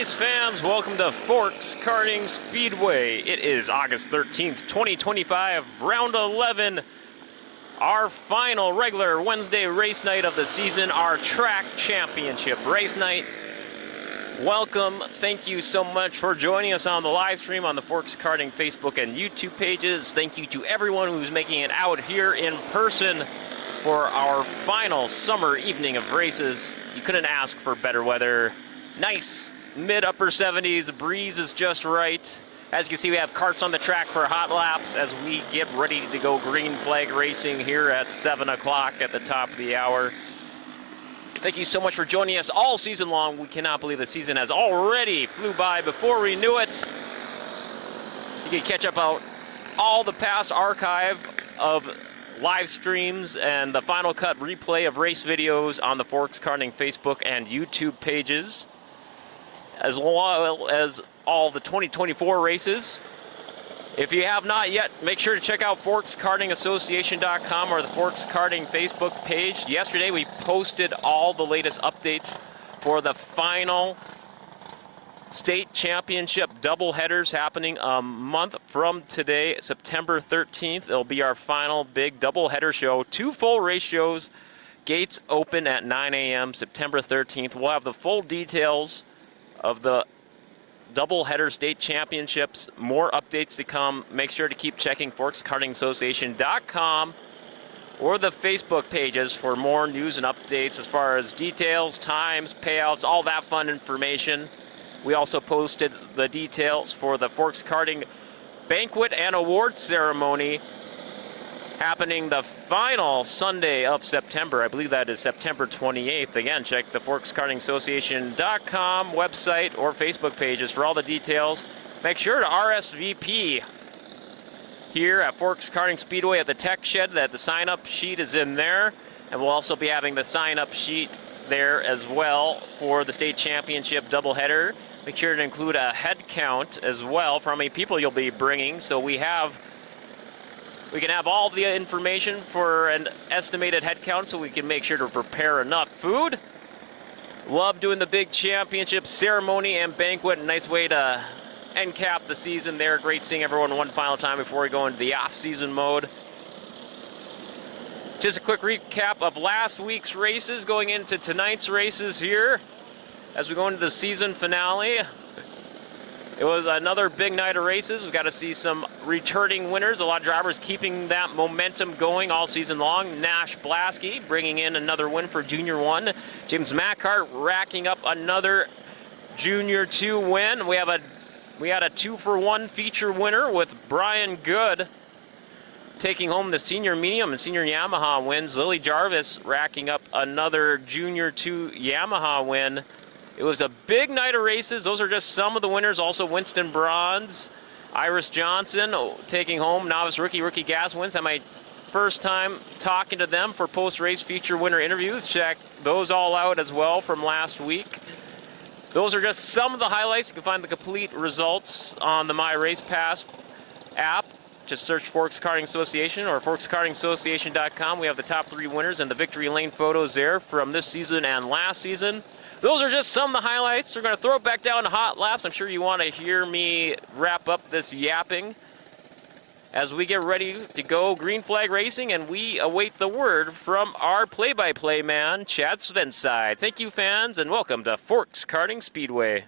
race fans, welcome to Forks Karting Speedway. It is August 13th, 2025, round 11, our final regular Wednesday race night of the season, our track championship race night. Welcome, thank you so much for joining us on the live stream on the Forks Karting Facebook and YouTube pages. Thank you to everyone who's making it out here in person for our final summer evening of races. You couldn't ask for better weather. Nice mid-upper 70s, the breeze is just right. As you can see, we have carts on the track for hot laps as we get ready to go green flag racing here at 7 o'clock at the top of the hour. Thank you so much for joining us all season long. We cannot believe the season has already flew by before we knew it. You can catch up on all the past archive of live streams and the final cut replay of race videos on the Forks Karting Facebook and YouTube pages, as well as all the 2024 races. If you have not yet, make sure to check out ForksKartingAssociation.com or the Forks Karting Facebook page. Yesterday we posted all the latest updates for the final state championship doubleheaders happening a month from today, September 13th. It'll be our final big doubleheader show. 2 full race shows. Gates open at 9 a.m. September 13th. We'll have the full details of the doubleheader state championships. More updates to come. Make sure to keep checking ForksKartingAssociation.com or the Facebook pages for more news and updates as far as details, times, payouts, all that fun information. We also posted the details for the Forks Karting banquet and award ceremony happening the final Sunday of September. I believe that is September 28th. Again, check the ForksKartingAssociation.com website or Facebook pages for all the details. Make sure to RSVP here at Forks Karting Speedway at the tech shed. That the sign-up sheet is in there, and we'll also be having the sign-up sheet there as well for the state championship doubleheader. Make sure to include a head count as well for how many people you'll be bringing, so we can have all the information for an estimated head count so we can make sure to prepare enough food. Love doing the big championship ceremony and banquet. Nice way to end cap the season there. Great seeing everyone one final time before we go into the off-season mode. Just a quick recap of last week's races going into tonight's races here as we go into the season finale. It was another big night of races. We've got to see some returning winners. A lot of drivers keeping that momentum going all season long. Nash Blasky bringing in another win for Junior 1. James Mackhart racking up another Junior 2 win. We had a 2-for-1 feature winner with Brian Good taking home the Senior Medium and Senior Yamaha wins. Lily Jarvis racking up another Junior 2 Yamaha win. It was a big night of races. Those are just some of the winners. Also Winston Bronze, Iris Johnson taking home novice rookie gas wins. Had my first time talking to them for post-race feature winner interviews. Check those all out as well from last week. Those are just some of the highlights. You can find the complete results on the My Race Pass app. Just search Forks Karting Association or ForksKartingAssociation.com. We have the top 3 winners and the victory lane photos there from this season and last season. Those are just some of the highlights. We're going to throw it back down to hot laps. I'm sure you want to hear me wrap up this yapping as we get ready to go green flag racing, and we await the word from our play-by-play man, Chad Svenside. Thank you, fans, and welcome to Forks Karting Speedway.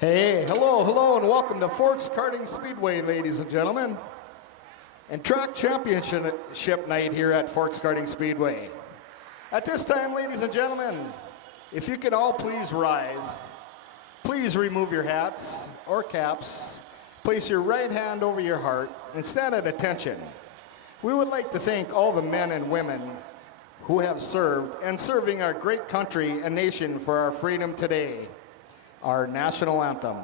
Hey, hello, and welcome to Forks Karting Speedway, ladies and gentlemen, and track championship night here at Forks Karting Speedway. At this time, ladies and gentlemen, if you can all please rise, please remove your hats or caps, place your right hand over your heart, and stand at attention. We would like to thank all the men and women who have served and serving our great country and nation for our freedom today. Our national anthem.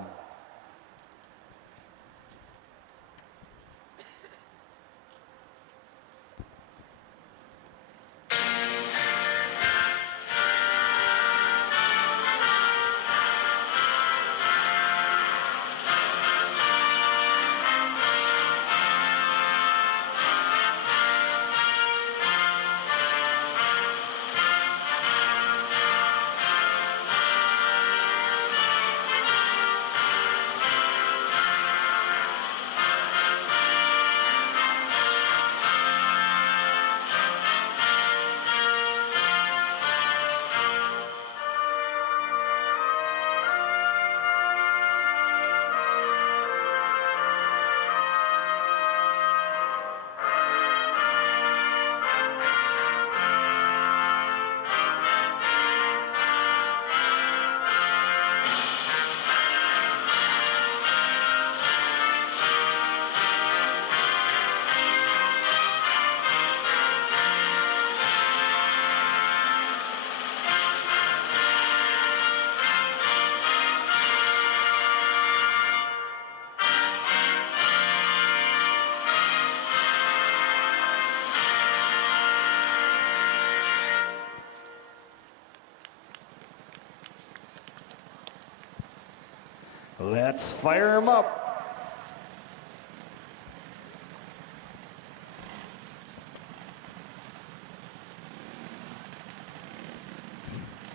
Let's fire him up.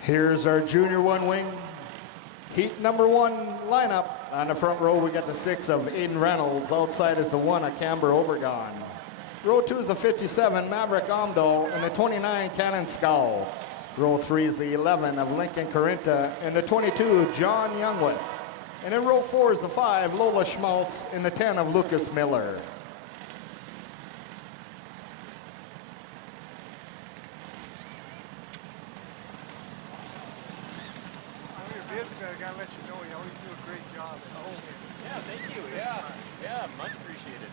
Here's our Junior One Wing. Heat number one lineup. On the front row, we got the 6 of Aiden Reynolds. Outside is the 1 of Camber Obergon. Row 2 is the 57 Maverick Amdo and the 29 Cannon Scow. Row 3 is the 11 of Lincoln Corinta and the 22 John Youngwith. And in row 4 is the 5, Lola Schmaltz, and the 10 of Lucas Miller. I know you're busy, but I gotta let you know you always do a great job at home. Yeah, thank you. Yeah, much appreciated.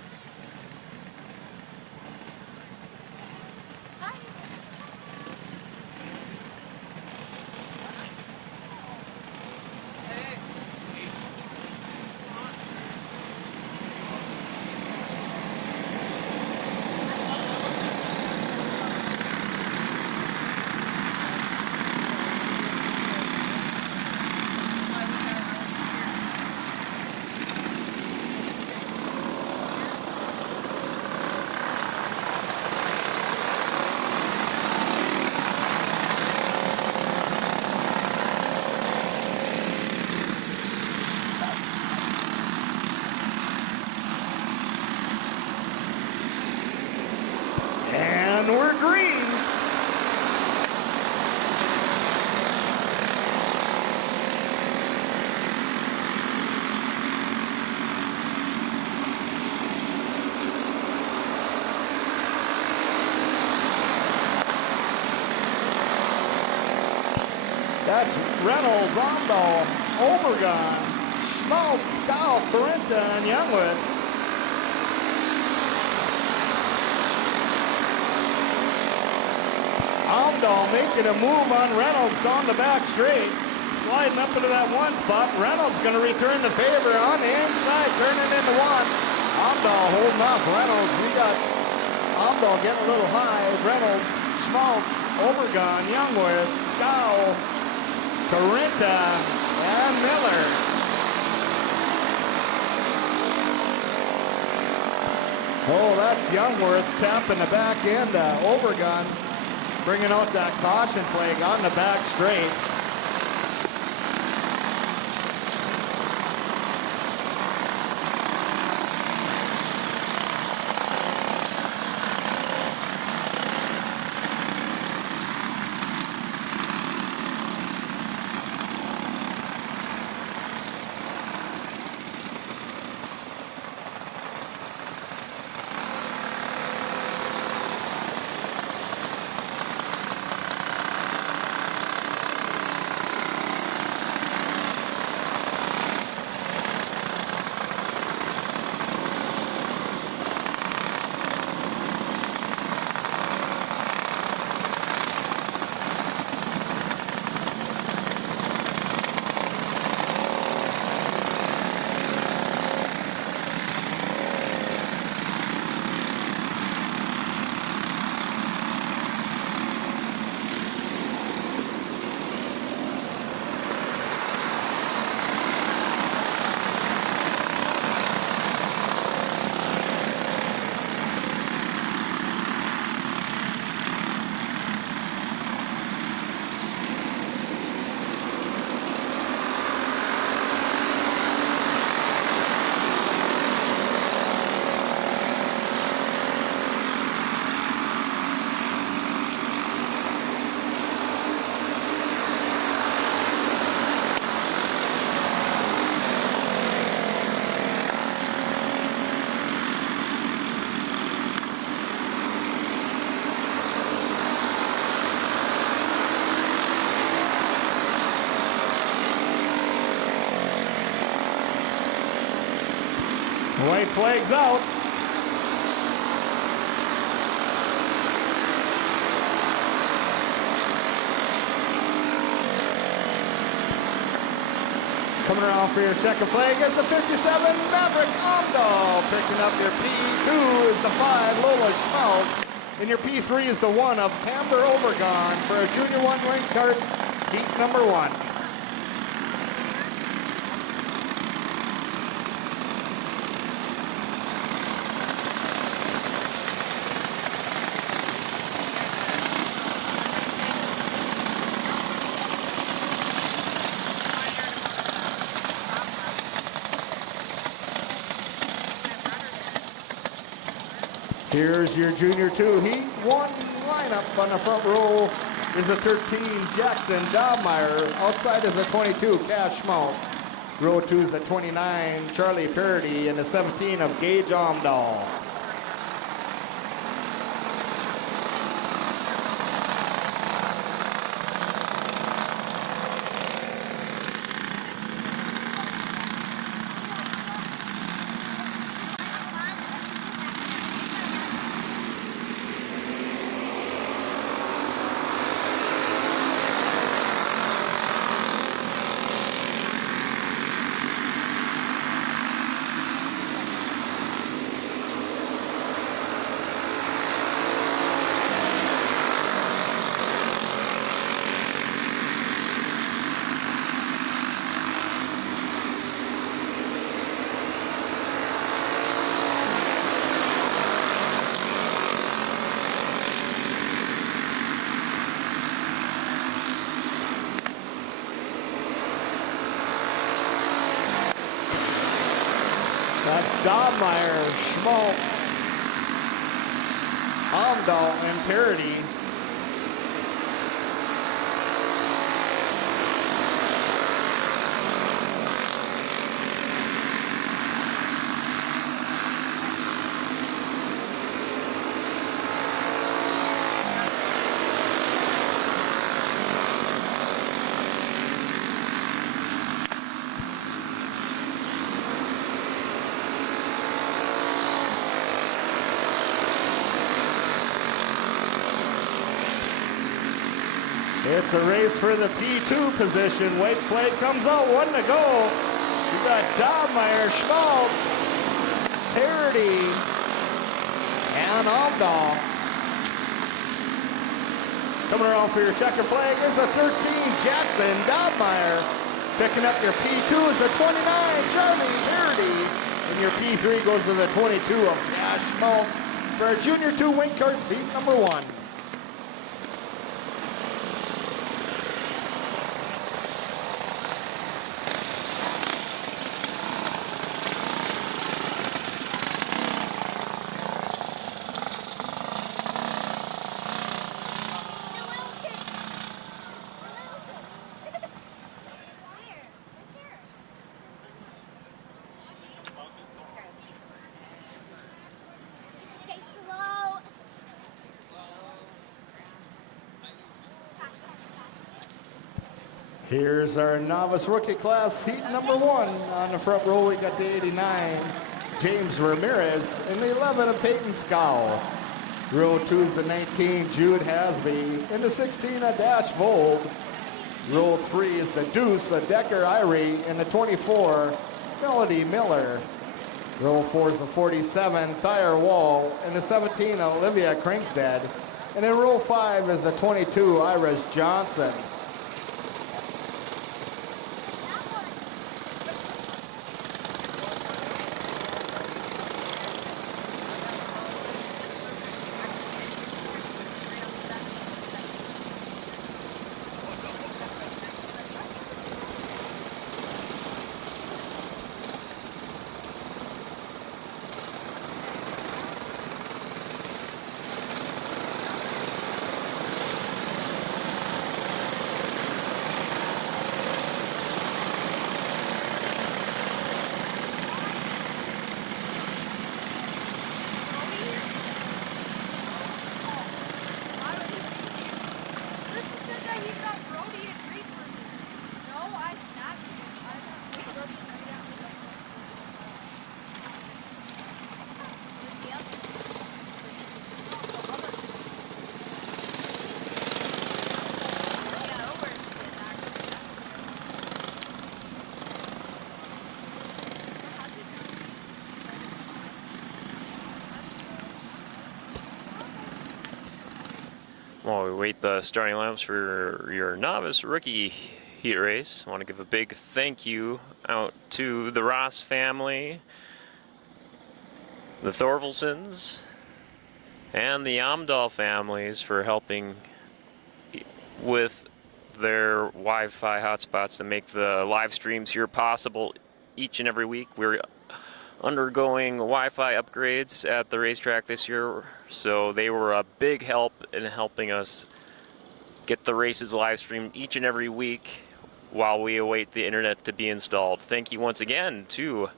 And we're green. That's Reynolds, Amdo, Obergon, Schmaltz, Scow, Corinta, and Youngwood. Amdo making a move on Reynolds down the back straight. Sliding up into that one spot. Reynolds going to return the favor on the inside, turning into 1. Amdo holding off Reynolds. He got Amdo getting a little high. Reynolds, Schmaltz, Obergon, Youngwood, Scow, Corinta, and Miller. Oh, that's Youngworth tapping the back end. Obergon bringing out that caution flag on the back straight. White flag's out. Coming around for your checkered flag is the 57 Maverick Amdahl. Picking up your P2 is the 5 Lola Schmaltz. And your P3 is the 1 of Camber Overgone for a Junior 1 Wing Karts heat number 1. Here's your Junior 2 Heat 1 lineup. On the front row is a 13 Jackson Dobmeyer. Outside is a 22 Cash Schmaltz. Row 2 is a 29 Charlie Parody and a 17 of Gage Amdahl. That's Dobmeyer, Schmaltz, Amdahl, and Parody. It's a race for the P2 position. White flag comes out, 1 to go. You got Dobmeyer, Schmaltz, Parody, and Amdahl. Coming around for your checker flag is a 13 Jackson Dobmeyer. Picking up your P2 is a 29 Charlie Parody. And your P3 goes to the 22 of Cash Schmaltz for a Junior 2 Wing Karts heat number 1. Here's our novice rookie class, heat number 1. On the front row, we got the 89, James Ramirez, and the 11 of Peyton Scow. Row 2 is the 19, Jude Hasby, and the 16 of Dash Vold. Row 3 is the Deuce, a Decker Irie, and the 24, Melody Miller. Row 4 is the 47, Thayer Wall, and the 17, Olivia Krinkstead. And in row 5 is the 22, Iris Johnson. While we wait the starting lineups for your novice rookie heat race, I want to give a big thank you out to the Ross family, the Thorvaldsons, and the Amdahl families for helping with their Wi-Fi hotspots to make the live streams here possible each and every week. We're undergoing Wi-Fi upgrades at the racetrack this year, so they were a big help in helping us get the races live streamed each and every week while we await the internet to be installed. Thank you once again to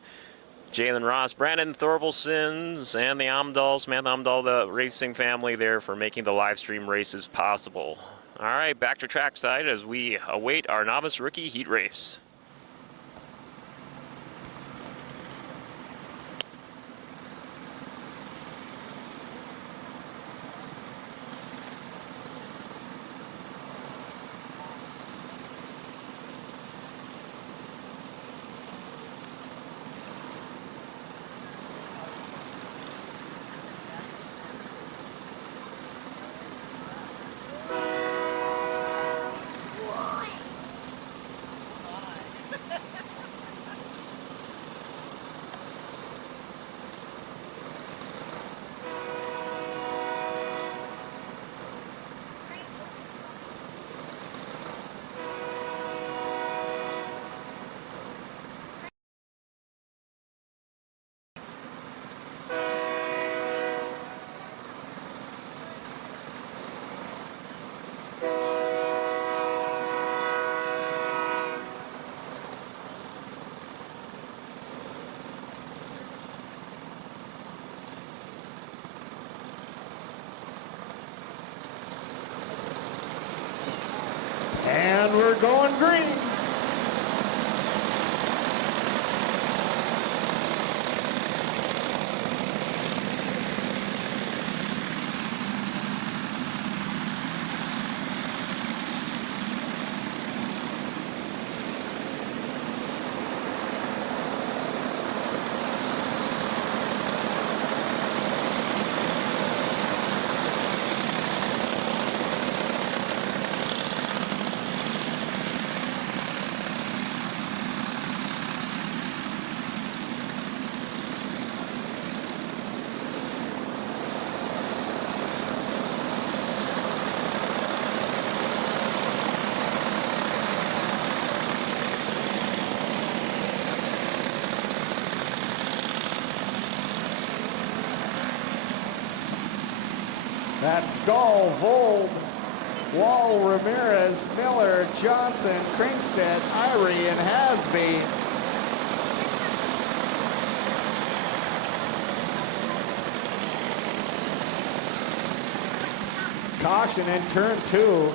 Jalen Ross, Brandon Thorvaldsons, and the Amdahl, Samantha Amdahl, the racing family there for making the live stream races possible. All right, back to trackside as we await our novice rookie heat race. And we're going green. That's Skull, Vold, Wall, Ramirez, Miller, Johnson, Krinkstead, Irie, and Hasby. Caution in turn 2.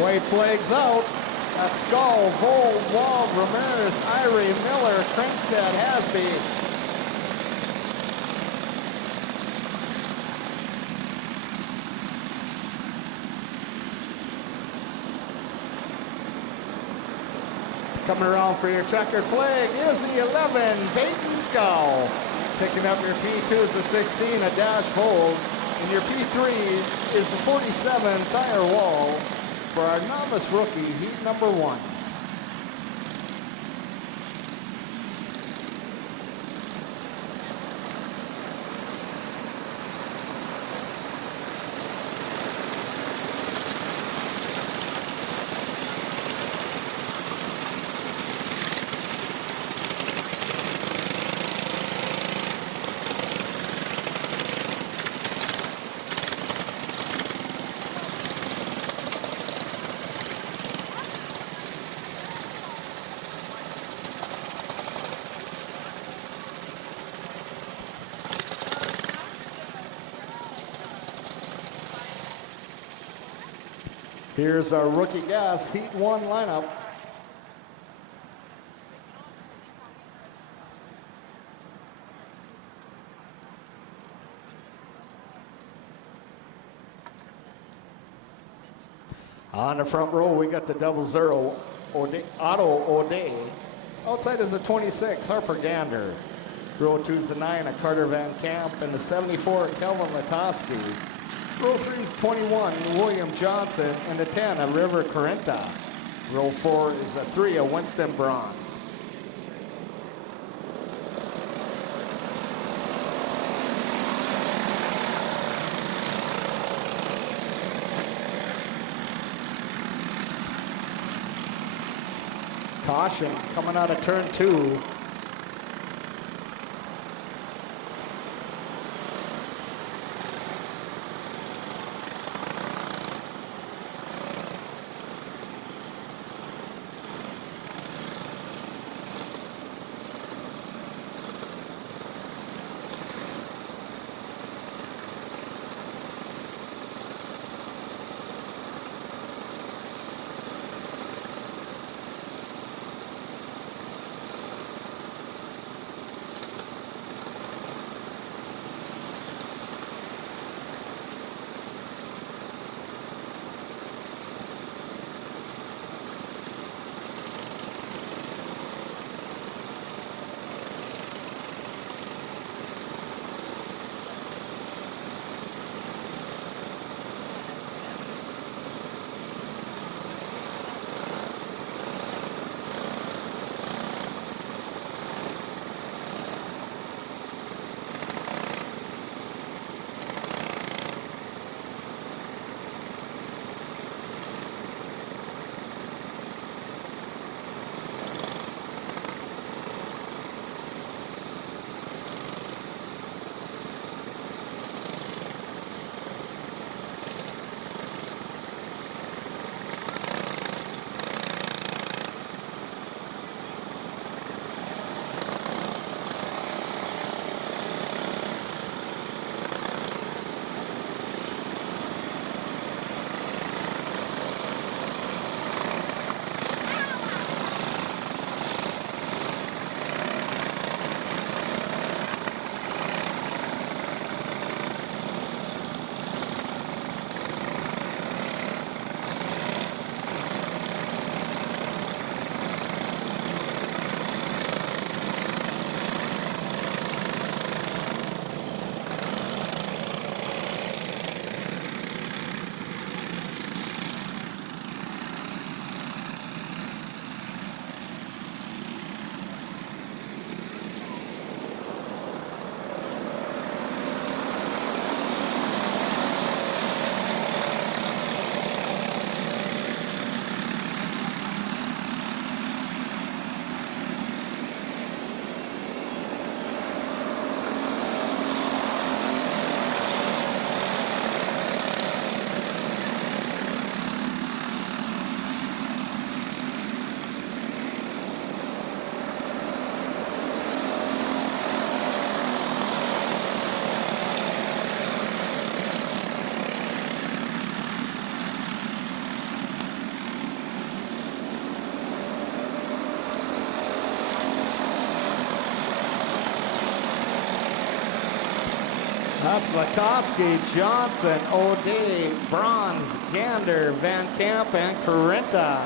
White flags out. That's Skull, Vol, Wall, Ramirez, Irie, Miller, Crankstead, Hasby. Coming around for your checkered flag is the 11, Peyton Skull. Picking up your P2 is the 16, a Dash Hold. And your P3 is the 47, Thayer Wall, for our novice rookie, heat number 1. Here's our rookie gas heat 1 lineup. On the front row, we got the 00 Otto O'Day. Outside is the 26, Harper Gander. Row 2 is the 9, Carter Van Camp, and the 74, Kelvin Latosky. Row 3 is 21, William Johnson, and the 10, River Correnta. Row 4 is the 3, Winston Bronze. Caution coming out of turn 2. That's Latowski, Johnson, O'Day, Bronze, Gander, Van Camp, and Carenta.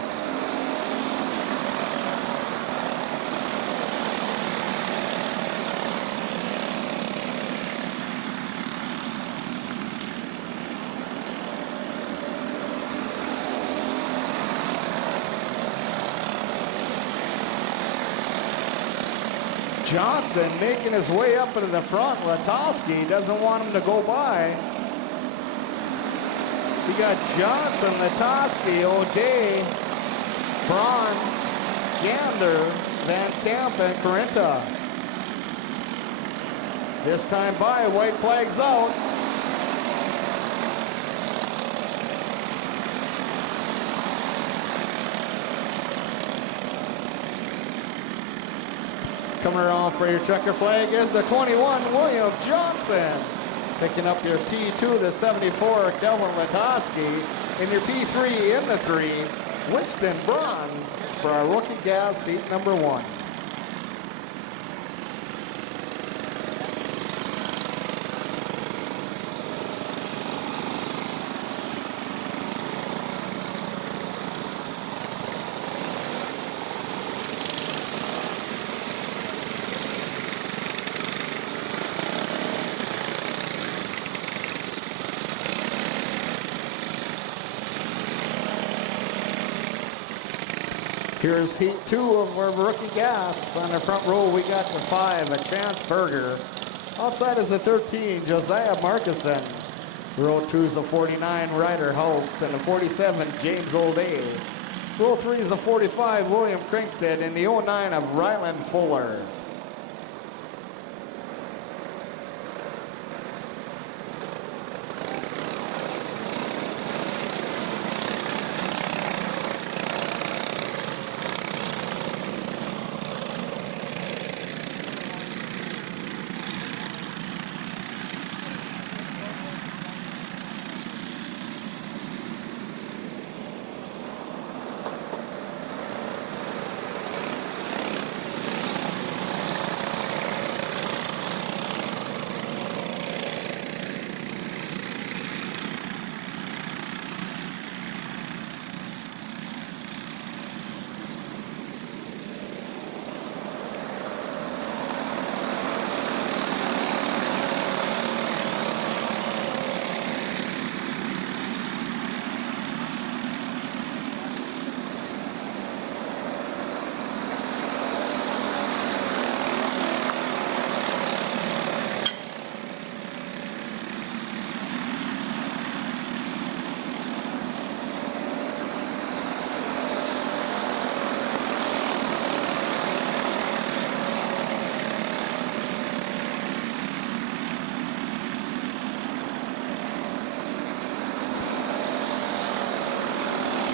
Johnson making his way up into the front. Latowski doesn't want him to go by. We got Johnson, Latowski, O'Day, Bronze, Gander, Van Camp, and Carenta. This time by, white flags out. Coming around for your checker flag is the 21, William Johnson. Picking up your P2, the 74, Kelvin Latowski. And your P3 in the 3, Winston Bronze for our rookie gas heat number 1. Here's heat 2 of our rookie gas. On the front row, we got the 5, a Chance Berger. Outside is the 13, Josiah Markison. Row 2 is the 49, Ryder House. And the 47, James O'Day. Row 3 is the 45, William Kringsted. And the 09 of Ryland Fuller.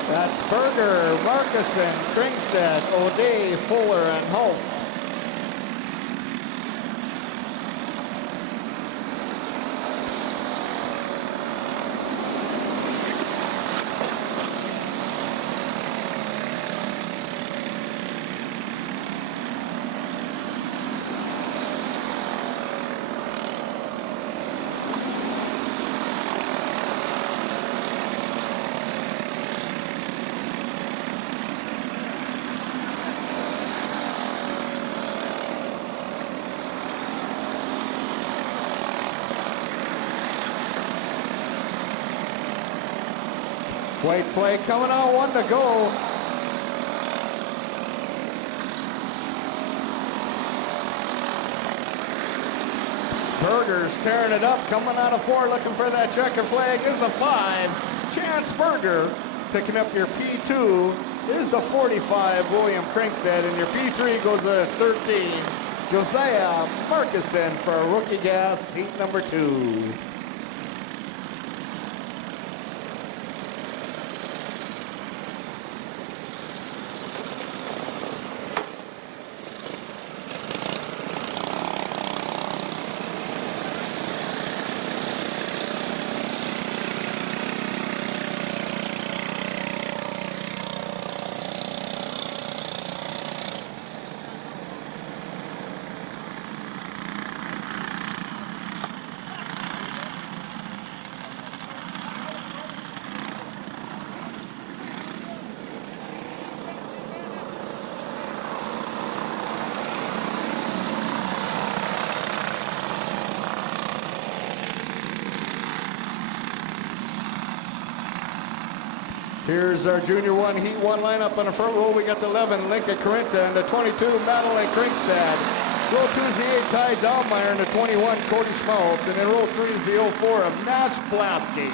That's Berger, Markison, Kringsted, O'Day, Fuller, and Hulst. White flag coming out, 1 to go. Berger's tearing it up, coming out of 4, looking for that checker flag is the 5. Chance Berger picking up your P2 is the 45, William Kringsted, and your P3 goes to 13, Josiah Markison for rookie gas heat number 2. Here's our Junior 1 Heat 1 lineup on the front row. We got the 11, Lincoln Corinta, and the 22, Madeline Krinkstad. Row 2 is the 8, Ty Dahlmeyer, and the 21, Cody Schmaltz. And then row 3 is the 04 of Nash Blasky.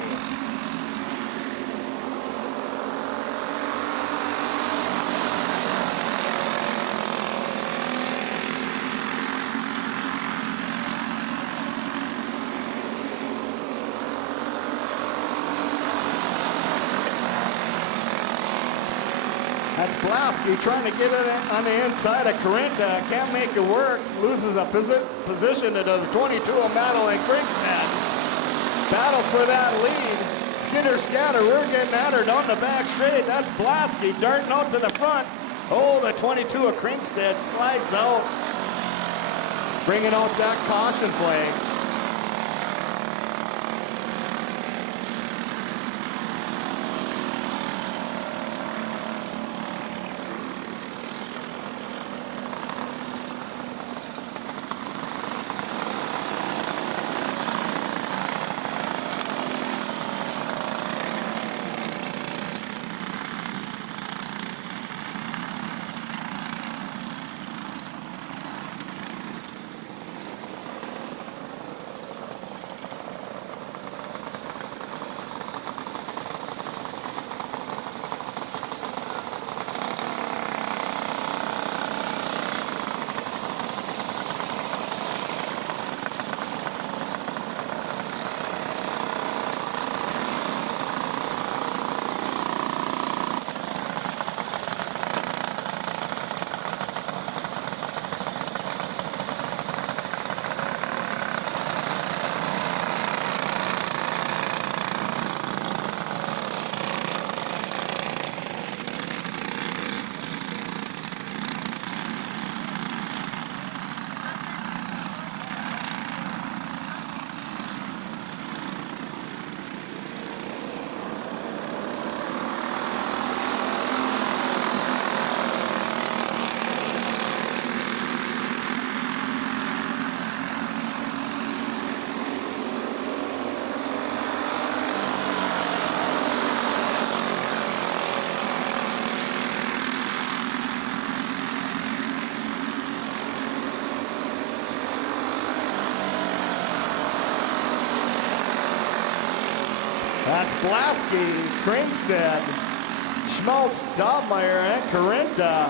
That's Blasky trying to get it on the inside of Corinta. Can't make it work. Loses a position to the 22 of Madeline Krinkstad. Battle for that lead. Skinner scatter. We're getting at her down the back straight. That's Blasky darting out to the front. Oh, the 22 of Krinkstad slides out. Bringing out that caution flag. That's Blasky, Krinkstad, Schmaltz, Dahlmeyer, and Corinta.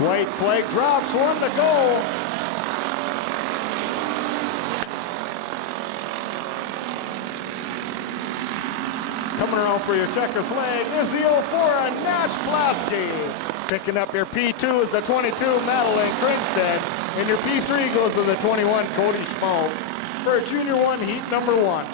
White flag drops, 1 to go. Coming around for your checker flag is the 04 on Nash Blasky. Picking up your P2 is the 22, Madeline Krinkstad. And your P3 goes to the 21, Cody Schmaltz. For Junior 1, Heat number 1.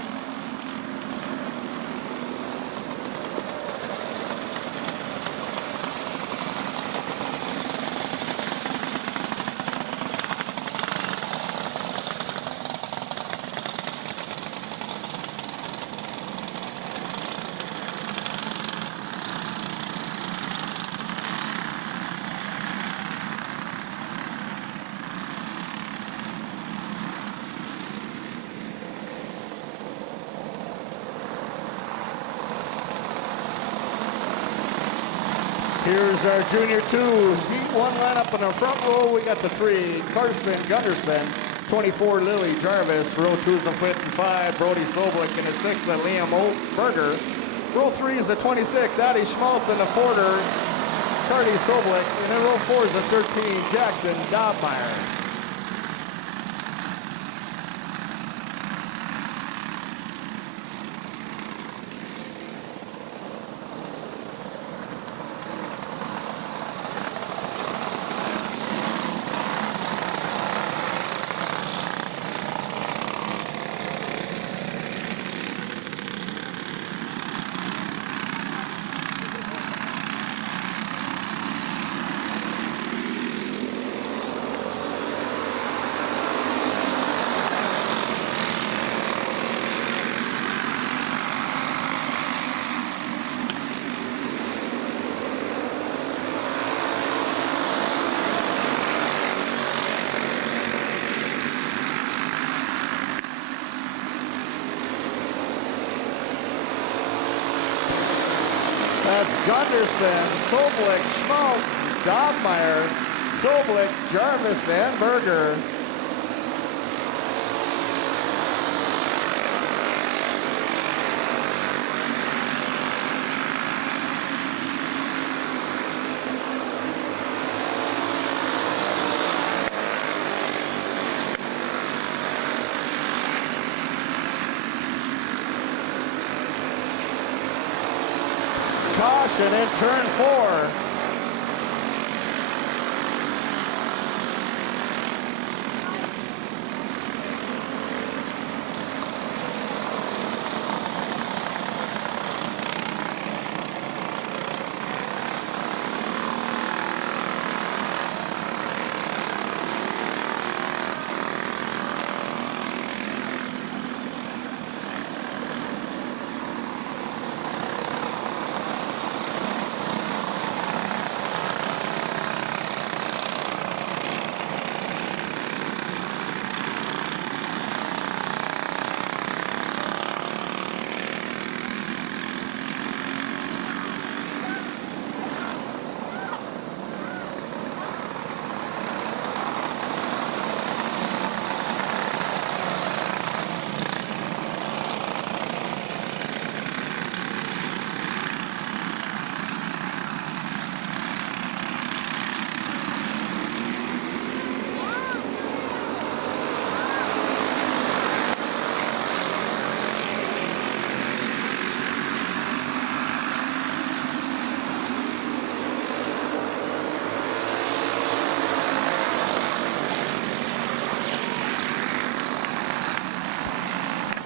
Here's our Junior 2 Heat 1 lineup in the front row. We got the 3, Carson Gunderson, 24, Lily Jarvis. Row 2 is the 55, Brody Soblik, and the 6, Liam Berger. Row 3 is the 26, Addie Schmaltz, and the 4, Cardi Soblik. And then row 4 is the 13, Jackson Dahlmeyer. Gunderson, Soblik, Schmaltz, Dobmeyer, Soblik, Jarvis, and Berger. Caution in turn 4.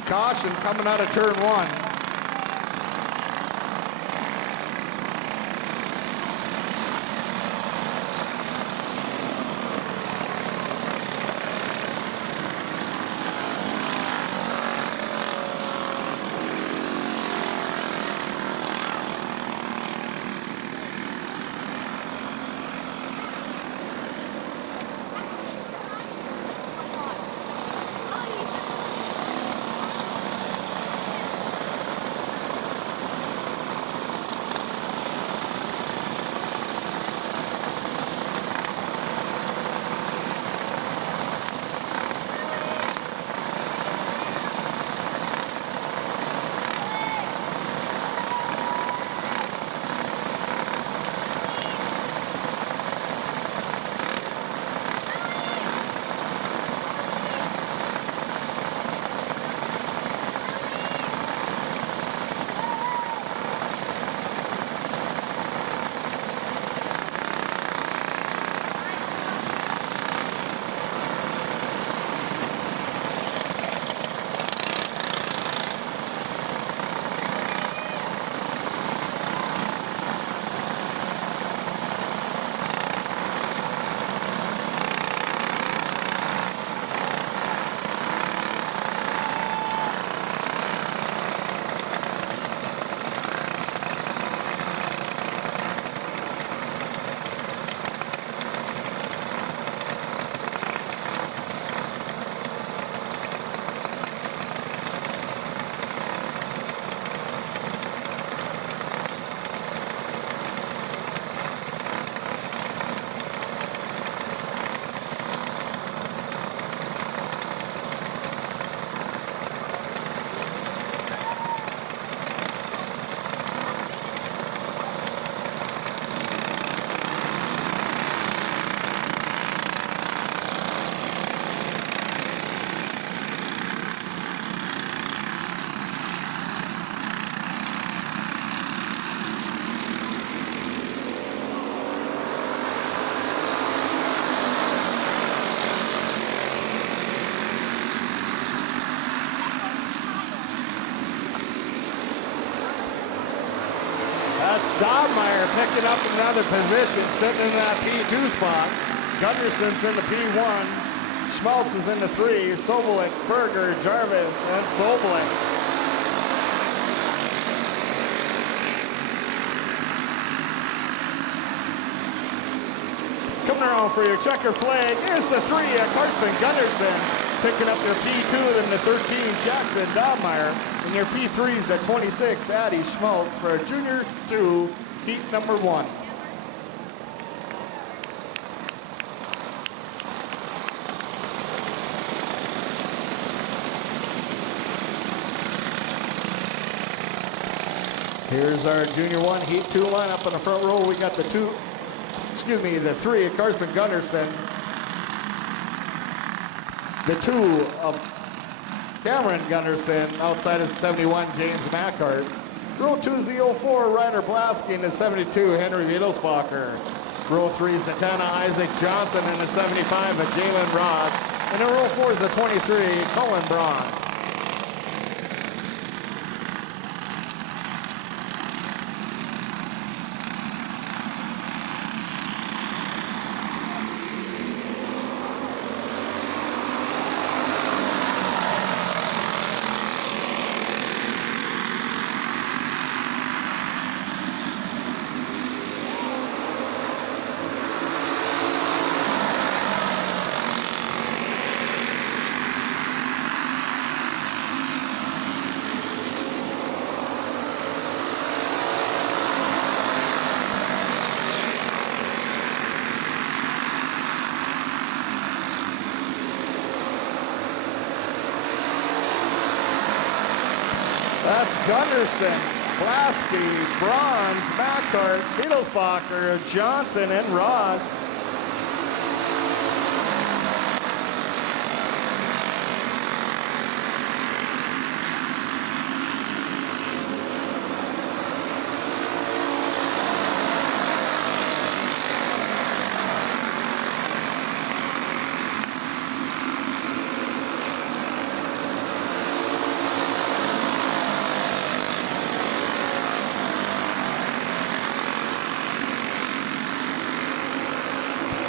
Caution coming out of turn 1. That's Dobmeyer picking up another position, sitting in that P2 spot. Gunderson's in the P1. Schmaltz is in the 3. Sobolik, Berger, Jarvis, and Sobolik. Coming around for your checker flag, here's the 3, Carson Gunderson. Picking up their P2 and the 13, Jackson Dobmeyer. And your P3s at 26, Addie Schmaltz for a junior 2, heat number 1. Here's our Junior 1 Heat 2 lineup in the front row. We got the 3 of Carson Gunderson. The 2 of Cameron Gunderson. Outside is 71, James Mackhart. Row 2 is the 04, Ryder Blasky, and the 72, Henry Wittelsbacher. Row 3 is the 10 of Isaac Johnson, and the 75 of Jalen Ross. And in row 4 is the 23, Cullen Bronze. That's Gunderson, Blasky, Bronze, Mackhart, Wittelsbacher, Johnson, and Ross.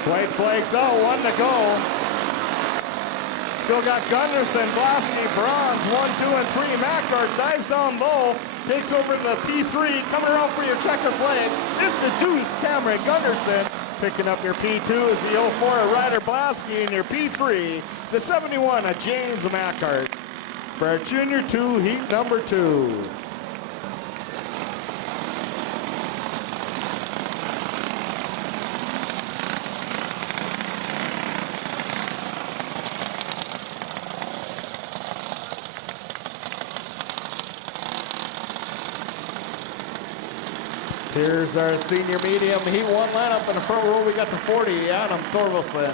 White flags out, 1 to go. Still got Gunderson, Blasky, Bronze, 1, 2, and 3. Mackhart dives down low, takes over to the P3, coming around for your checker flag. It's the deuce, Cameron Gunderson. Picking up your P2 is the 04 Ryder Blasky, and your P3, the 71 of James Mackhart. For our Junior 2, heat number 2. Here's our senior medium heat 1 lineup in the front row. We got the 40, Adam Thorvaldsen.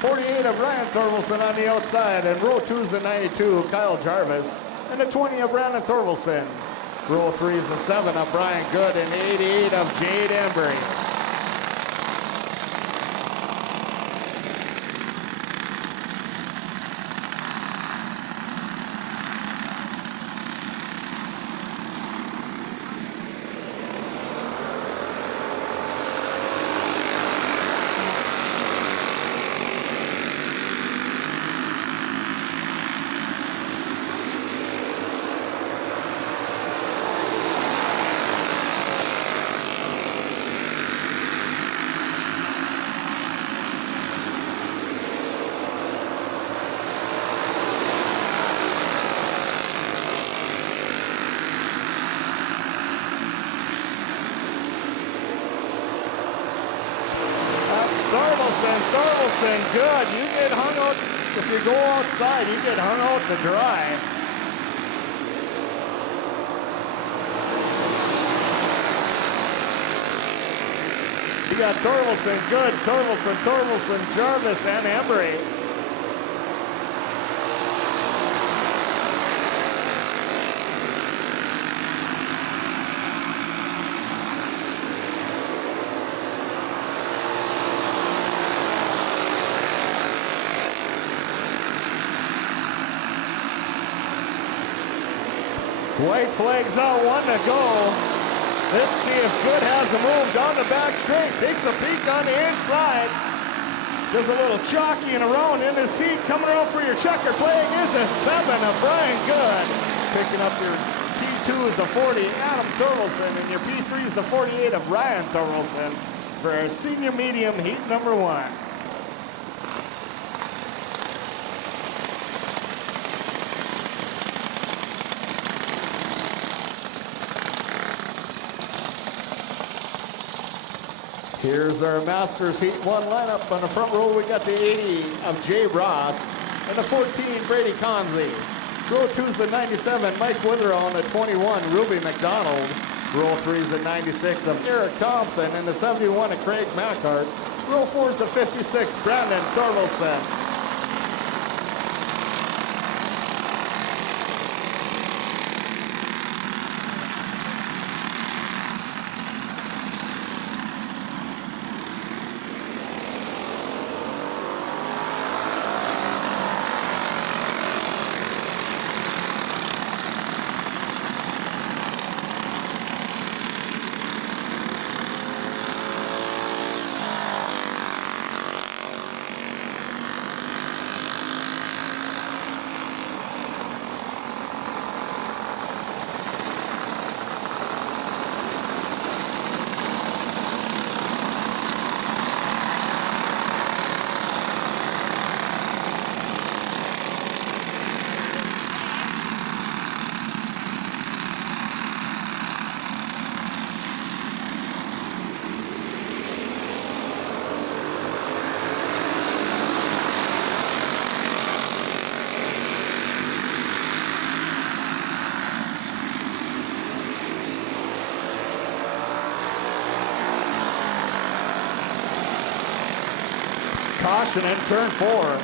48 of Ryan Thorvaldsen on the outside. And row 2 is the 92, Kyle Jarvis. And the 20 of Brandon Thorvaldsen. Row 3 is the 7 of Brian Good. And the 88 of Jade Embry. Thorvaldsen, good. You get hung out, if you go outside, you get hung out to dry. You got Thorvaldsen, good. Thorvaldsen, Jarvis, and Embry. White flags out, 1 to go. Let's see if Good has a move down the back straight. Takes a peek on the inside. Does a little jockeying around in his seat. Coming around for your checker flag is a 7 of Brian Good. Picking up your P2 is the 40, Adam Thorvaldsen. And your P3 is the 48 of Ryan Thorvaldsen for our senior medium heat number 1. Here's our Masters Heat 1 lineup. On the front row, we got the 80 of Jay Ross and the 14, Brady Conzi. Row 2's the 97, Mike Witherall, and the 21, Ruby McDonald. Row 3's the 96 of Eric Thompson and the 71 of Craig Macart. Row 4's the 56, Brandon Thorvaldsen. Caution in turn 4.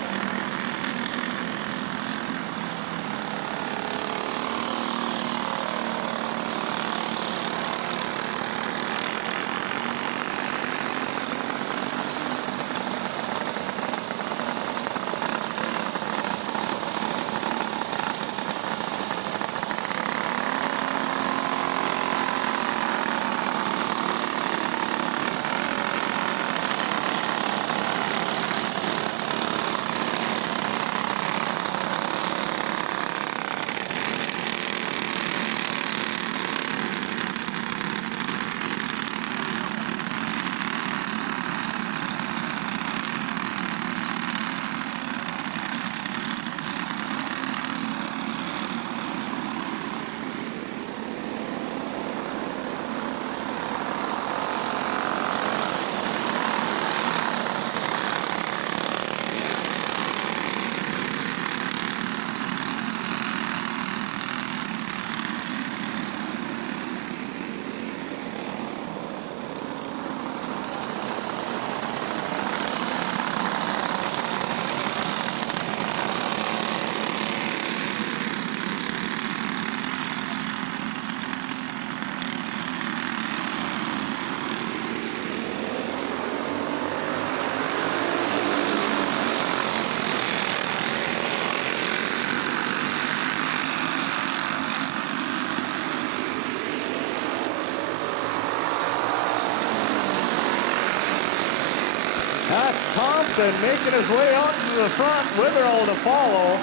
That's Thompson making his way out to the front. Witherall to follow.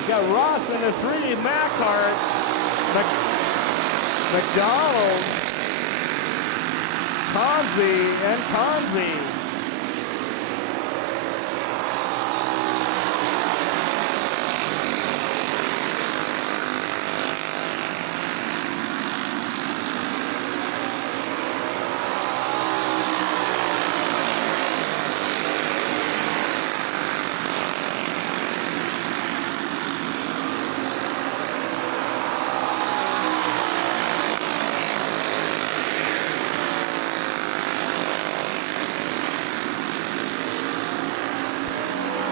You got Ross in the 3, Macart, McDonald, Conzi.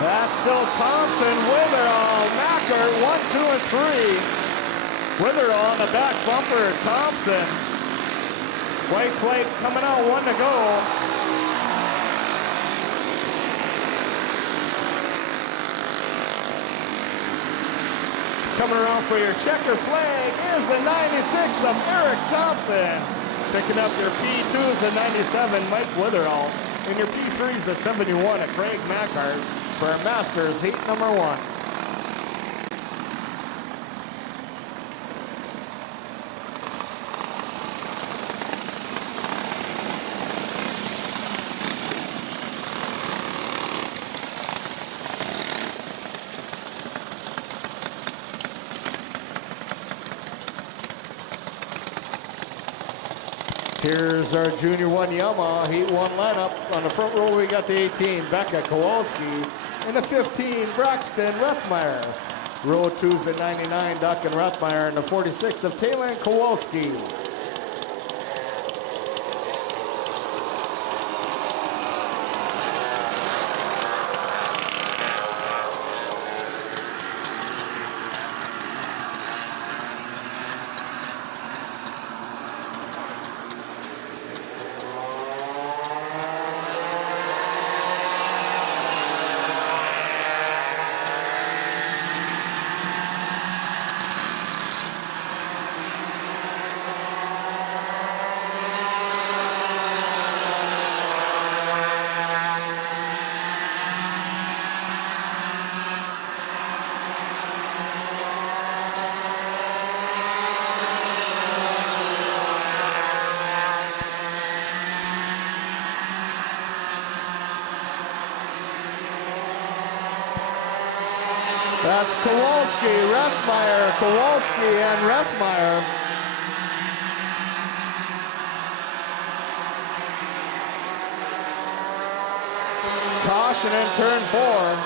That's still Thompson, Witherall, Macart, 1, 2, and 3. Witherall on the back bumper, Thompson. White flag coming out, 1 to go. Coming around for your checker flag is the 96 of Eric Thompson. Picking up your P2 is the 97, Mike Witherall. And your P3 is the 71 of Craig Macart for our Masters Heat number 1. Here's our Junior 1 Yamaha Heat 1 lineup. On the front row, we got the 18, Becca Kowalski. And the 15, Braxton Rethmeyer. Row 2's the 99, Duncan Rethmeyer. And the 46 of Taylor Kowalski. That's Kowalski, Rethmeyer, Kowalski, and Rethmeyer. Caution in turn 4.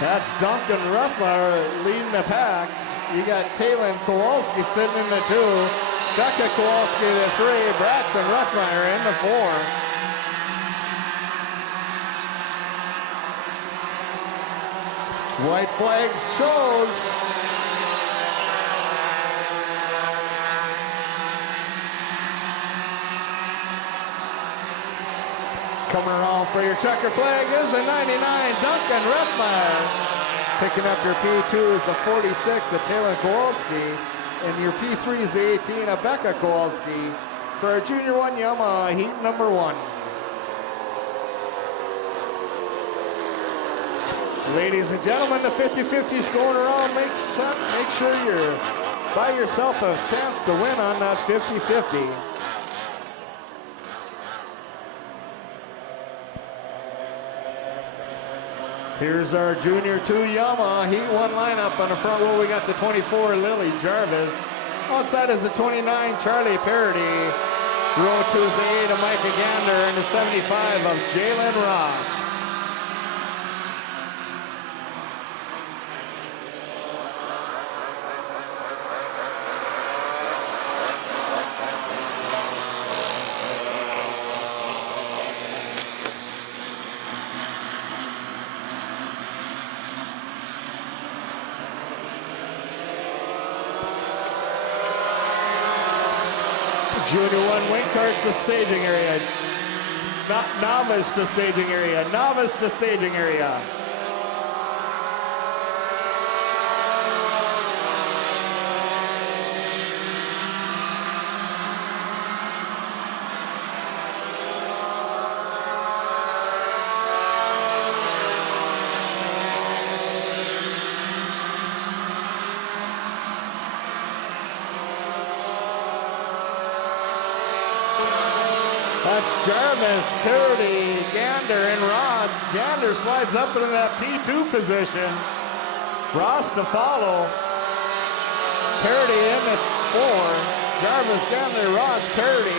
That's Duncan Rethmeyer leading the pack. You got Taylor Kowalski sitting in the 2. Becca Kowalski the 3. Braxton Rethmeyer in the 4. White flag shows. Coming around for your checker flag is the 99, Duncan Rethmeyer. Picking up your P2 is the 46 of Taylor Kowalski. And your P3 is the 18 of Becca Kowalski for our Junior 1 Yamaha Heat number 1. Ladies and gentlemen, the 50-50's going around. Make sure you buy yourself a chance to win on that 50-50. Here's our Junior 2 Yamaha Heat 1 lineup. On the front row, we got the 24, Lily Jarvis. Outside is the 29, Charlie Parody. Row 2 is the 8 of Micah Gander and the 75 of Jalen Ross. Junior 1 wing carts the staging area. Novice the staging area. Novice the staging area. That's Jarvis, Parody, Gander, and Ross. Gander slides up into that P2 position. Ross to follow. Parody in at 4. Jarvis, Gandler, Ross, Parody.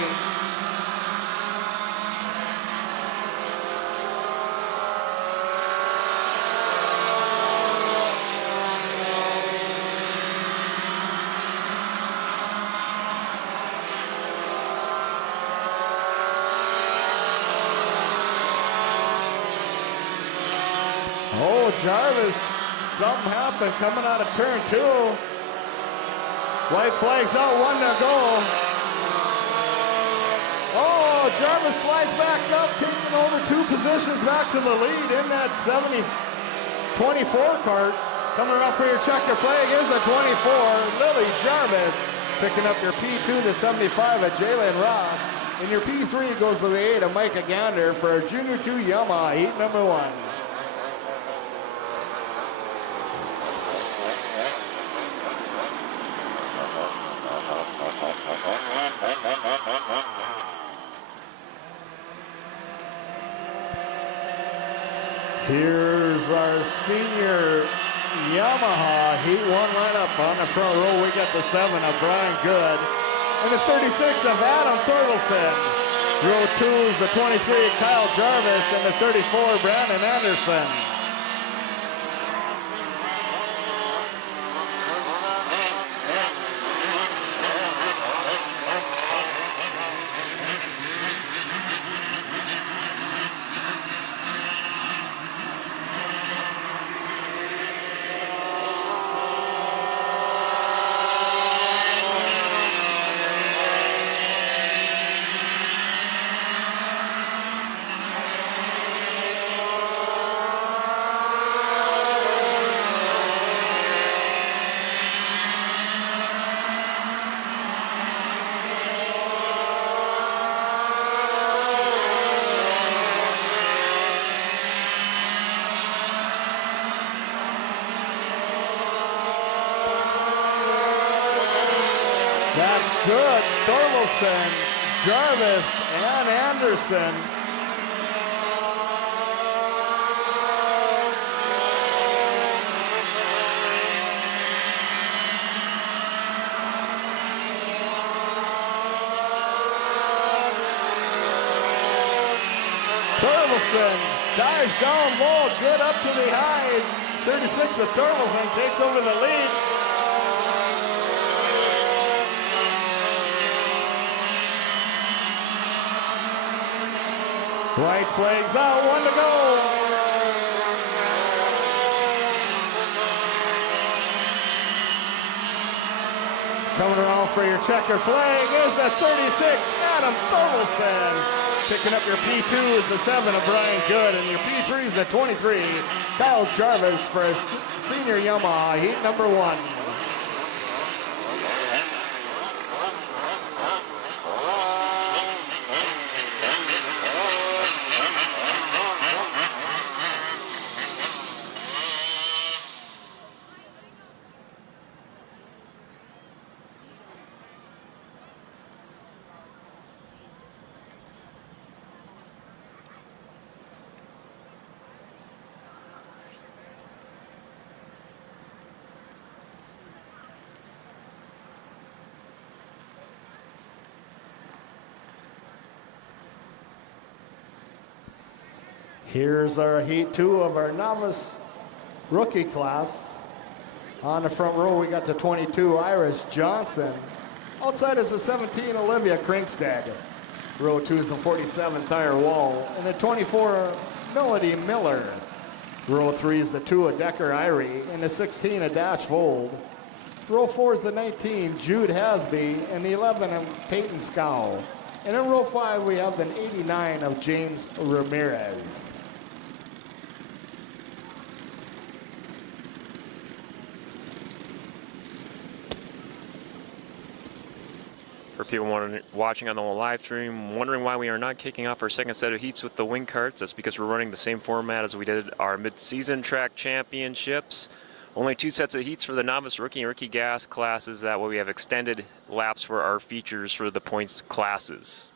Oh, Jarvis, something happened coming out of turn 2. White flags out, 1 to go. Oh, Jarvis slides back up, taking over 2 positions back to the lead in that 24 cart. Coming around for your checker flag is the 24, Lily Jarvis. Picking up your P2 to 75 at Jalen Ross. And your P3 goes to the 8 of Micah Gander for Junior 2 Yamaha, heat number 1. Here's our senior Yamaha Heat 1 lineup. On the front row, we got the 7 of Brian Good and the 36 of Adam Thordelson. Row 2 is the 23 of Kyle Jarvis and the 34 Brandon Anderson. That's good. Thorvaldsen, Jarvis, and Anderson. Thorvaldsen dives down low, good up to the high. 36 of Thorvaldsen takes over the lead. White flags out, 1 to go. Coming around for your checker flag is the 36, Adam Thorvaldsen. Picking up your P2 is the 7 of Brian Good, and your P3 is the 23, Kyle Jarvis for a senior Yamaha, heat number 1. Here's our Heat 2 of our novice rookie class. On the front row, we got the 22, Iris Johnson. Outside is the 17, Olivia Krinkstad. Row 2 is the 47, Thyre Wall. And the 24, Melody Miller. Row 3 is the 2 of Decker Irie. And the 16 of Dash Vold. Row 4 is the 19, Jude Hasby. And the 11 of Peyton Scow. And in row 5, we have an 89 of James Ramirez. For people watching on the live stream, wondering why we are not kicking off our second set of heats with the wing carts, that's because we're running the same format as we did our mid-season track championships. Only 2 sets of heats for the novice, rookie, and rookie gas classes. That way we have extended laps for our features for the points classes.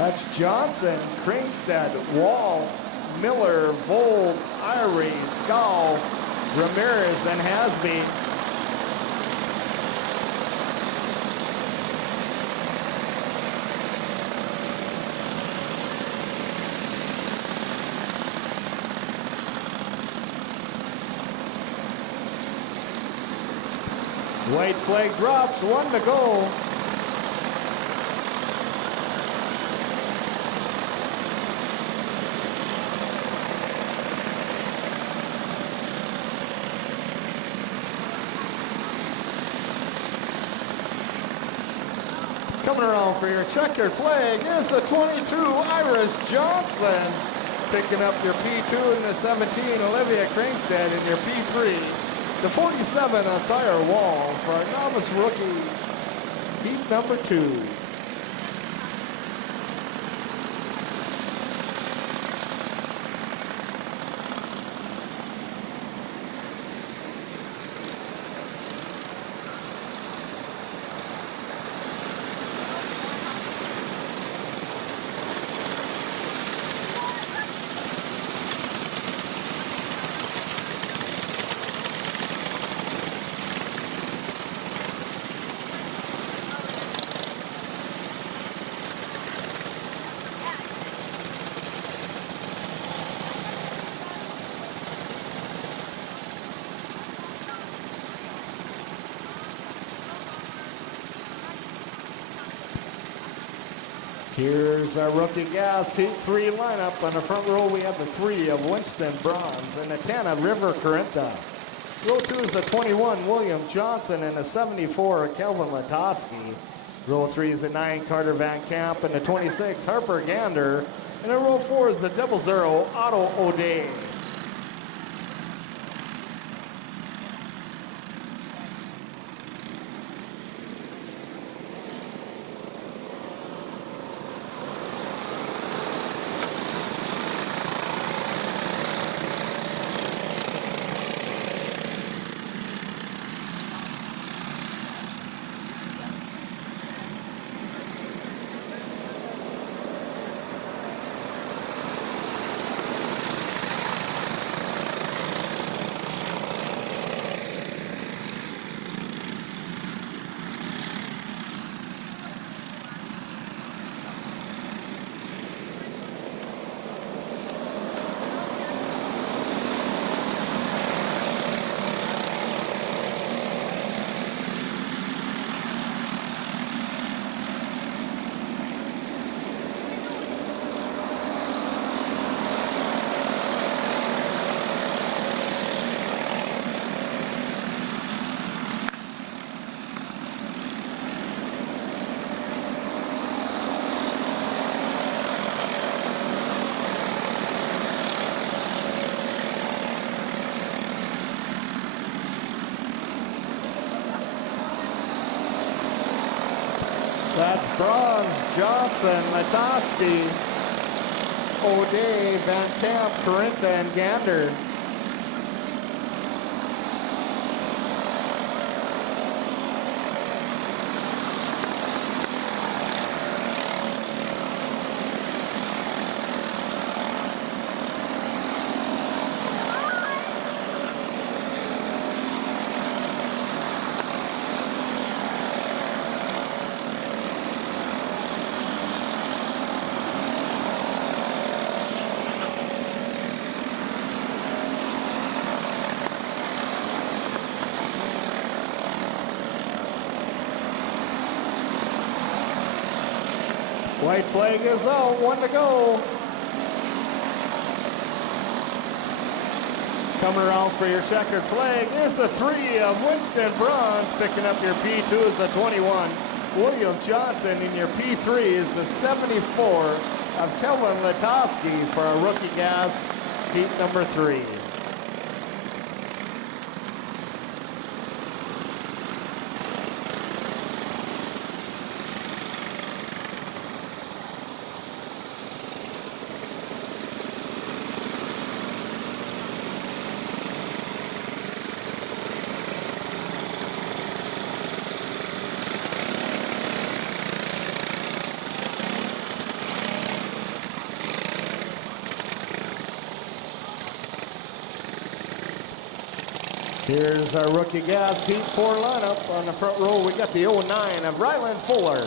That's Johnson, Kringstad, Wall, Miller, Vold, Irie, Skal, Ramirez, and Hasby. White flag drops, 1 to go. Coming around for your checkered flag is the 22, Iris Johnson. Picking up your P2 and the 17, Olivia Kringstad in your P3. The 47, Thayer Wall for a novice rookie, heat number 2. Here's our rookie gas heat 3 lineup. On the front row, we have the 3 of Winston Bronze and the 10 of River Corinta. Row 2 is the 21, William Johnson, and the 74, Kelvin Latoski. Row 3 is the 9, Carter Van Camp, and the 26, Harper Gander. And in row 4 is the 00, Otto O'Day. That's Bronze, Johnson, Latoski, O'Day, Van Camp, Corinta, and Gander. White flag is out, 1 to go. Coming around for your checkered flag is the 3 of Winston Bronze. Picking up your P2 is the 21, William Johnson. In your P3 is the 74 of Kelvin Latoski for a rookie gas, heat number 3. Here's our rookie gas heat 4 lineup. On the front row, we got the 09 of Ryland Fuller.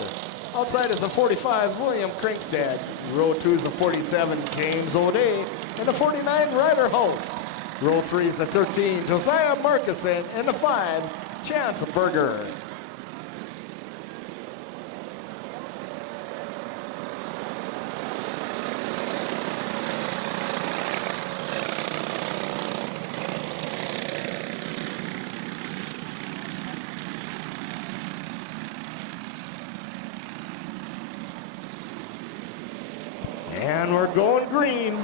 Outside is the 45, William Krinkstad. Row 2 is the 47, James O'Day. And the 49, Ryder Host. Row 3 is the 13, Josiah Markison. And the 5, Chance Berger. And we're going green.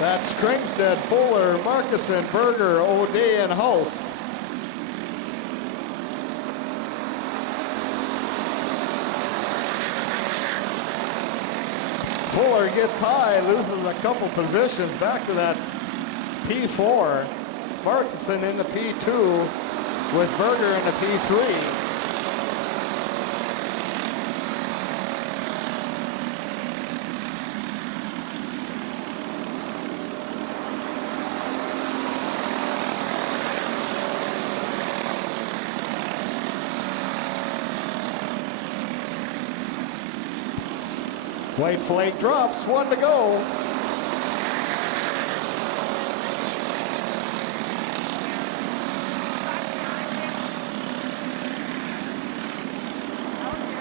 That's Krinkstead, Fuller, Markison, Berger, O'Day, and Host. Fuller gets high, loses a couple positions, back to that P4. Markson in the P2 with Berger in the P3. White flag drops, 1 to go.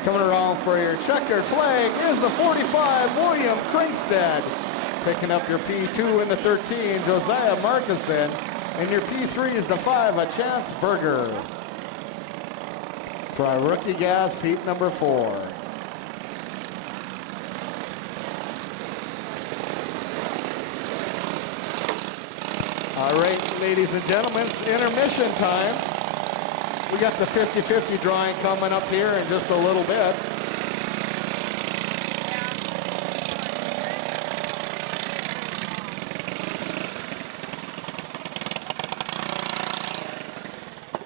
Coming around for your checkered flag is the 45, William Kringstad. Picking up your P2 in the 13, Josiah Markison. And your P3 is the 5, a Chance Berger. For our rookie gas, heat number 4. All right, ladies and gentlemen, it's intermission time. We got the 50-50 drawing coming up here in just a little bit.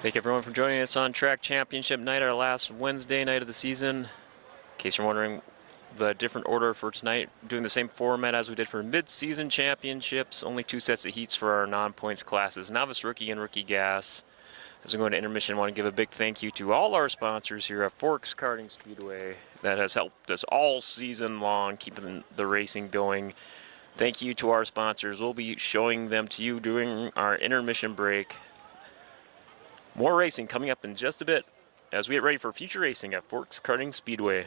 Thank you everyone for joining us on Track Championship night, our last Wednesday night of the season. In case you're wondering the different order for tonight, doing the same format as we did for mid-season championships, only 2 sets of heats for our non-points classes, novice, rookie, and rookie gas. As we go into intermission, I want to give a big thank you to all our sponsors here at Forks Karting Speedway that has helped us all season long, keeping the racing going. Thank you to our sponsors. We'll be showing them to you during our intermission break. More racing coming up in just a bit as we get ready for future racing at Forks Karting Speedway.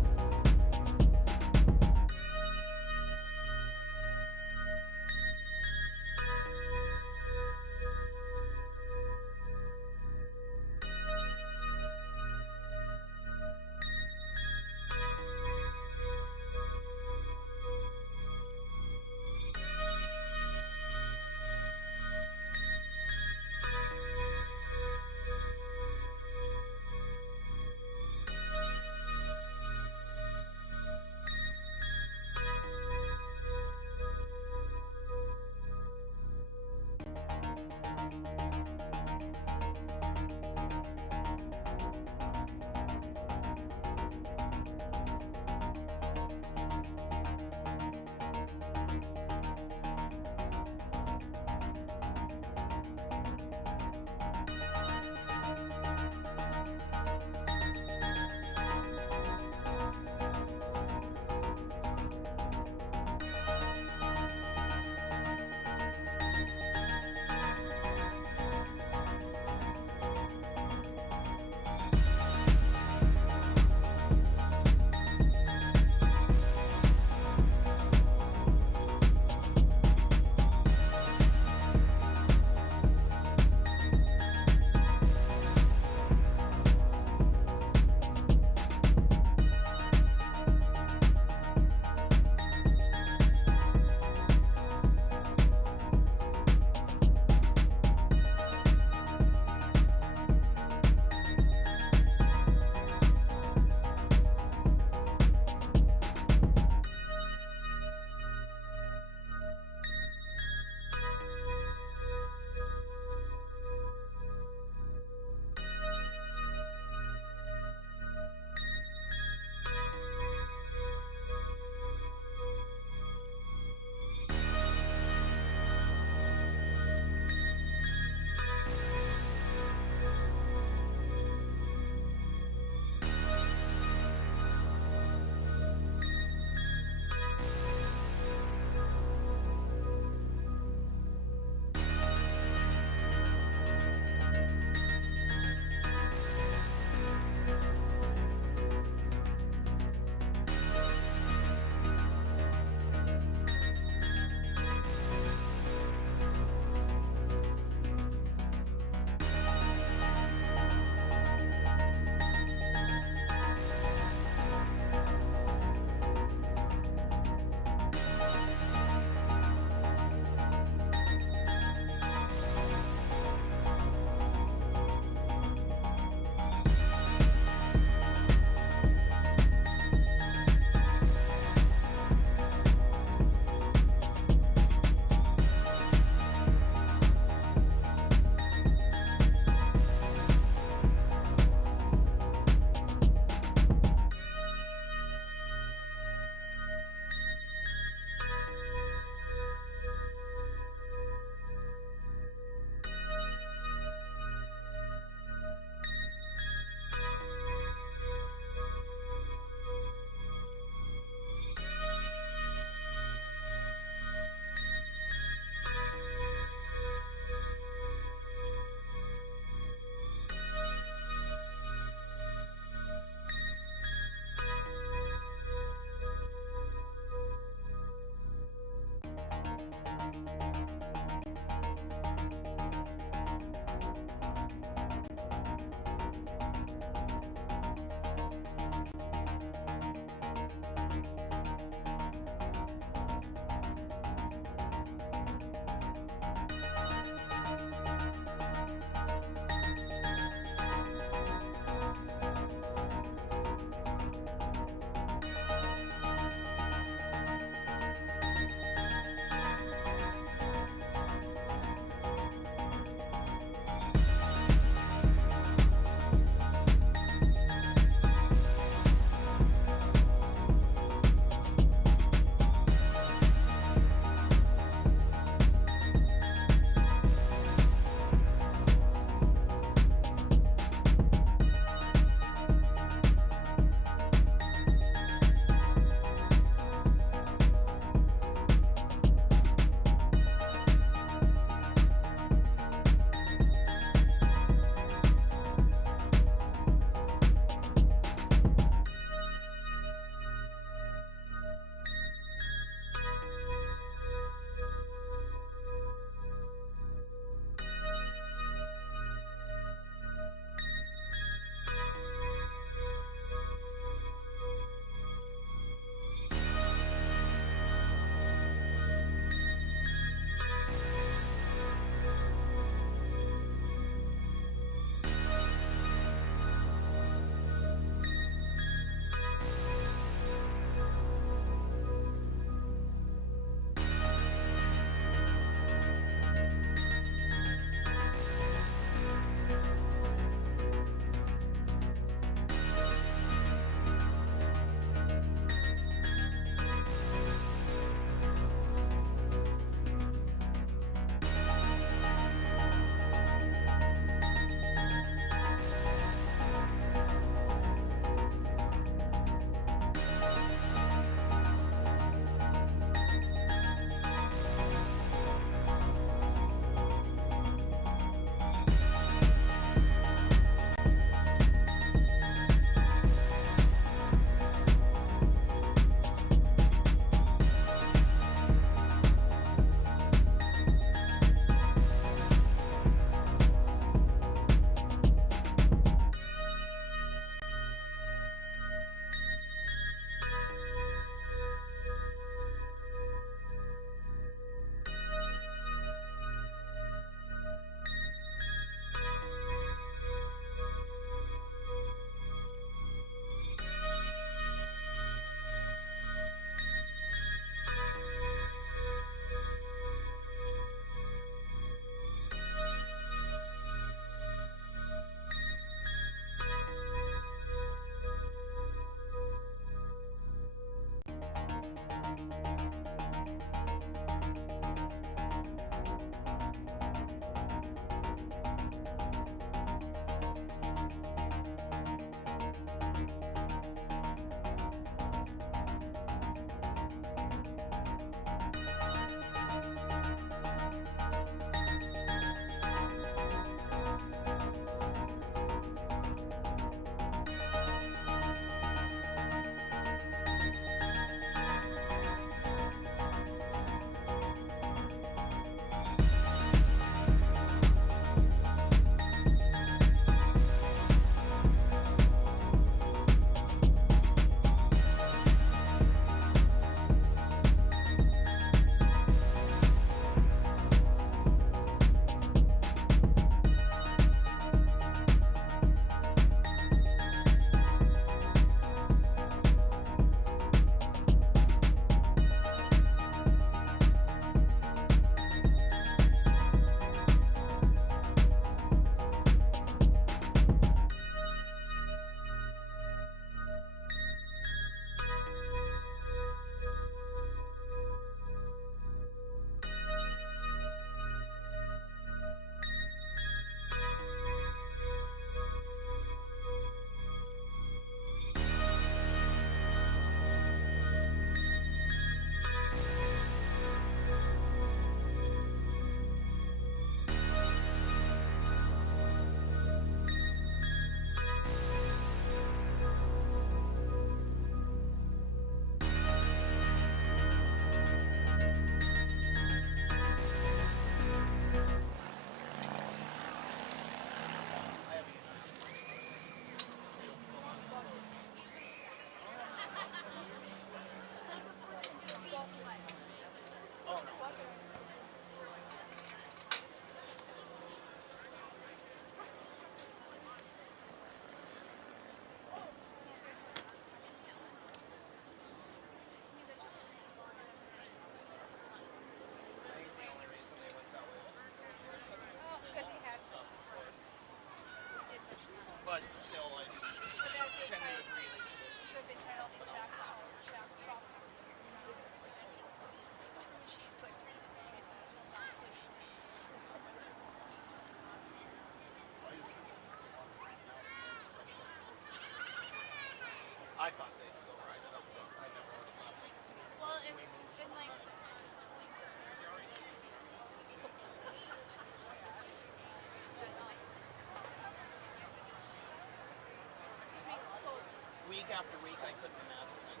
after week, I couldn't imagine it.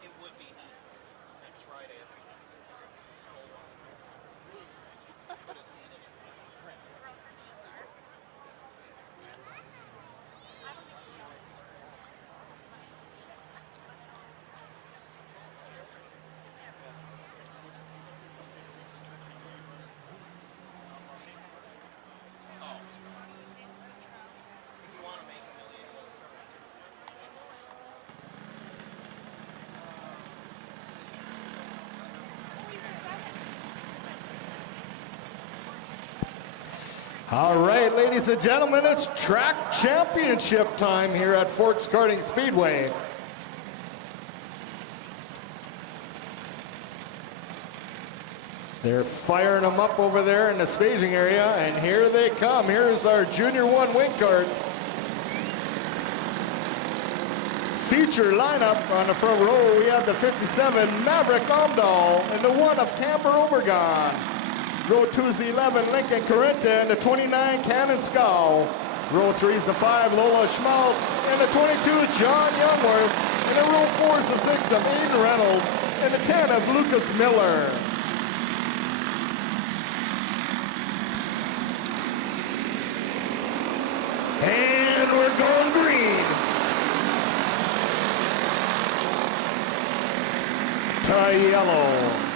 It would be next Friday if we could have seen it. If you want to make $1 million, what's All right, ladies and gentlemen, it's track championship time here at Forks Karting Speedway. They're firing them up over there in the staging area, and here they come. Here's our Junior 1 wing carts. Feature lineup on the front row. We have the 57 Maverick Omdahl and the 1 of Camper Obergon. Row 2 is the 11 Lincoln Corinta and the 29 Cannon Scow. Row 3 is the 5 Lola Schmaltz and the 22 John Youngworth. And the row 4 is the 6 of Aiden Reynolds and the 10 of Lucas Miller. And we're going green. Tie yellow.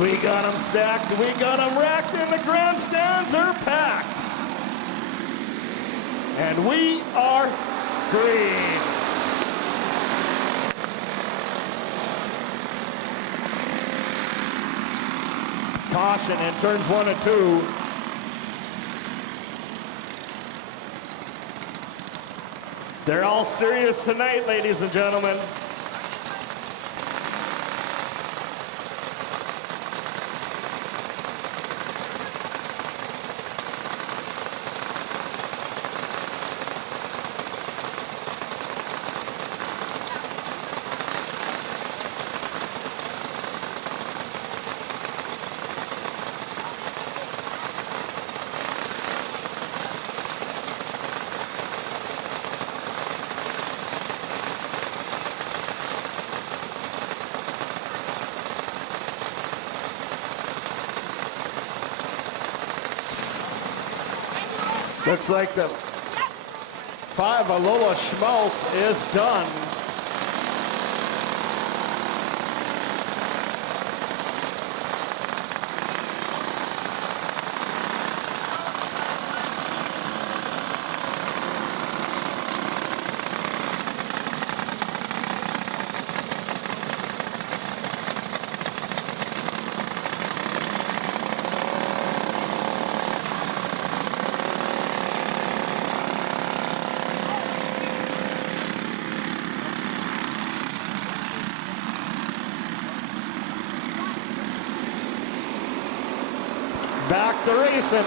We got them stacked, we got them racked, and the grandstands are packed. And we are green. Caution in turns 1 and 2. They're all serious tonight, ladies and gentlemen. Looks like the 5 Lola Schmaltz is done. Back to racing.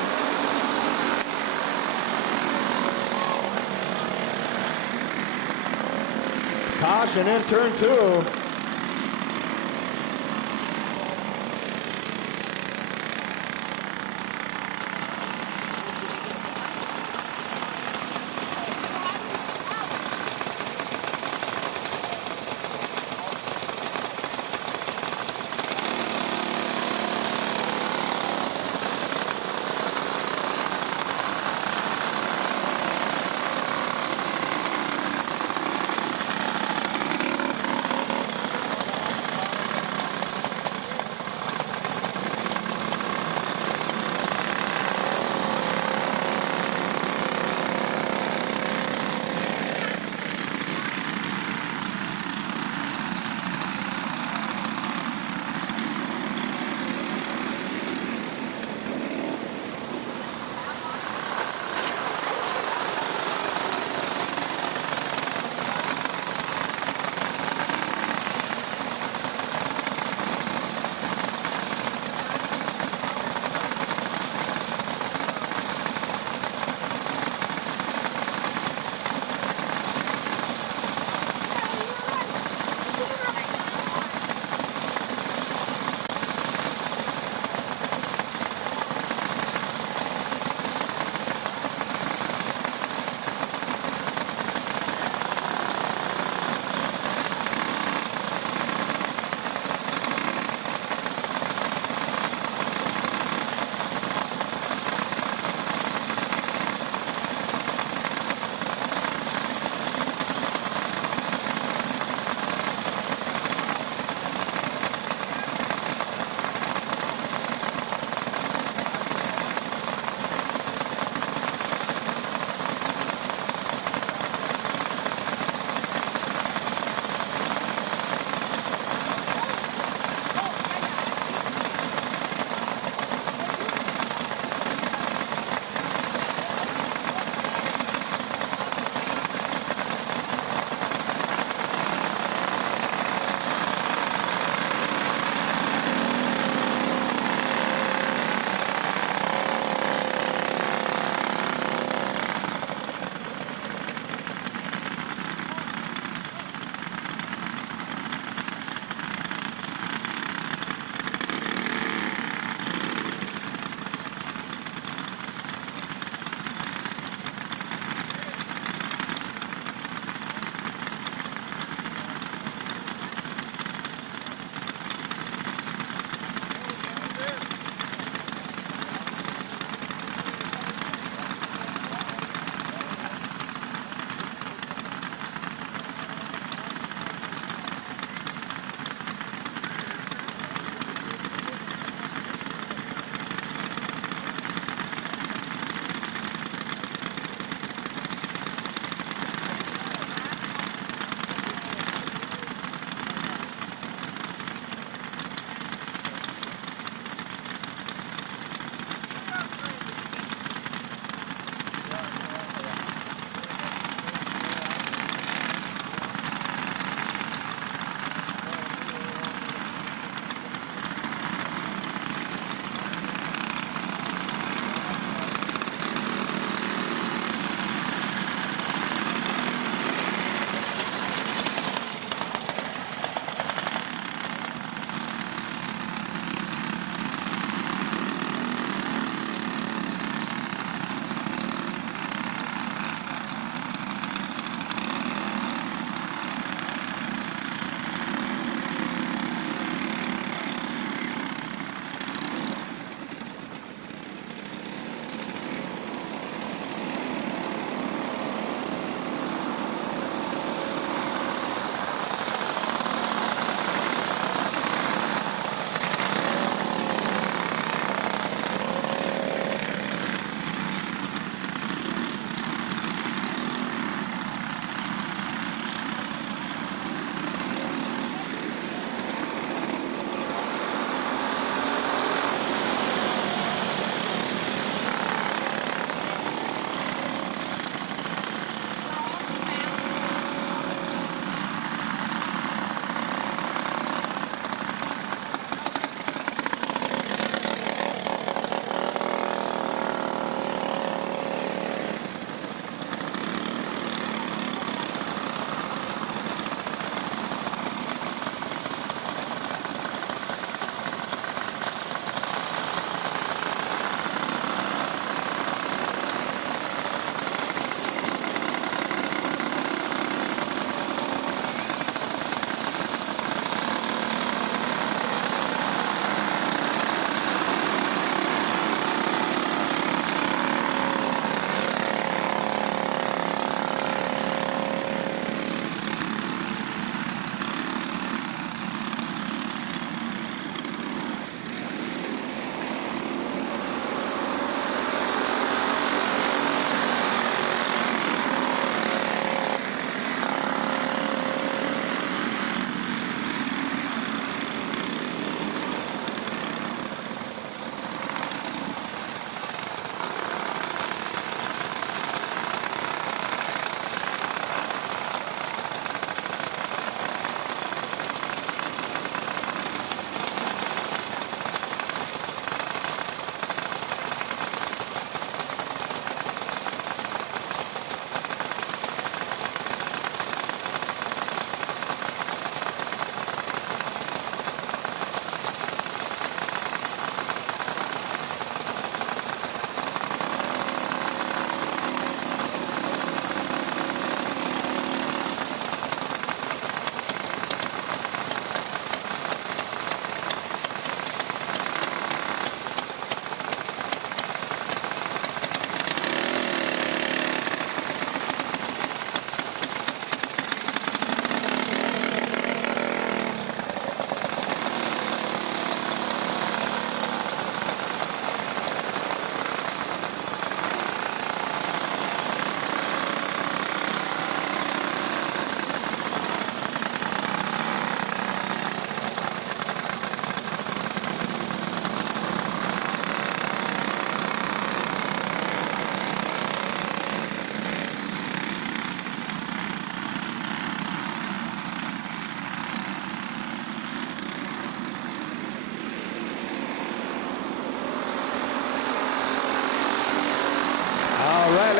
Caution in turn 2.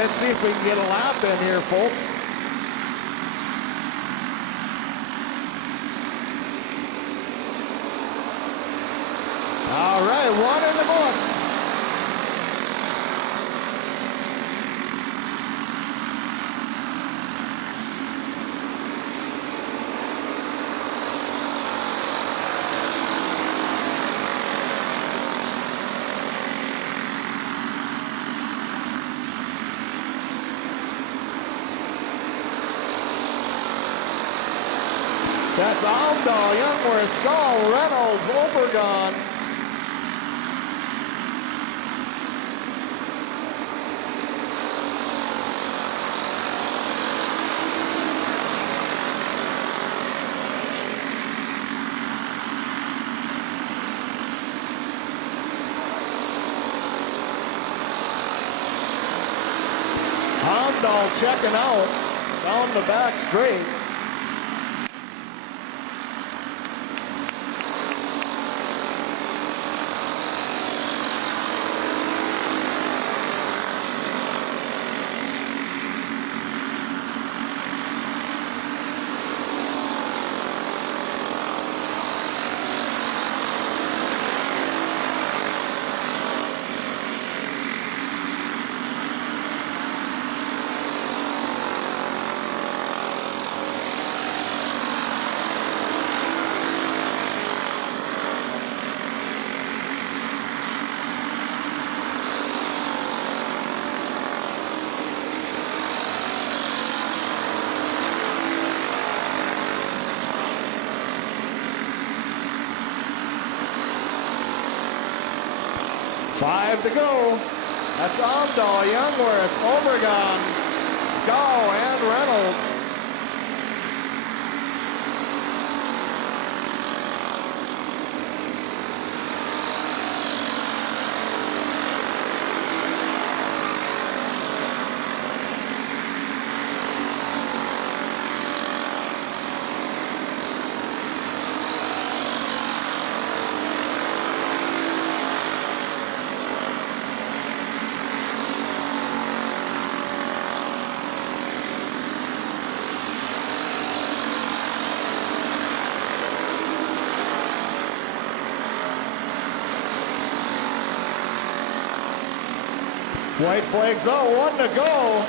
let's see if we can get a lap in here, folks. All right, one in the books. That's Almdahl, Youngworth, Skull, Reynolds, Obregon. Almdahl checking out down the back straight. Five to go. That's Almdahl, Youngworth, Obregon, Skull, and Reynolds. White flags out, one to go.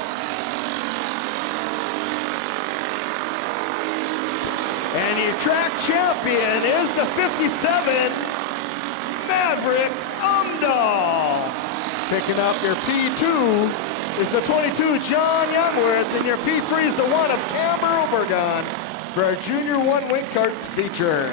And your track champion is the 57, Maverick Almdahl. Picking up your P2 is the 22, John Youngworth, and your P3 is the 1 of Camber Obregon for our Junior 1 Wing Karts feature.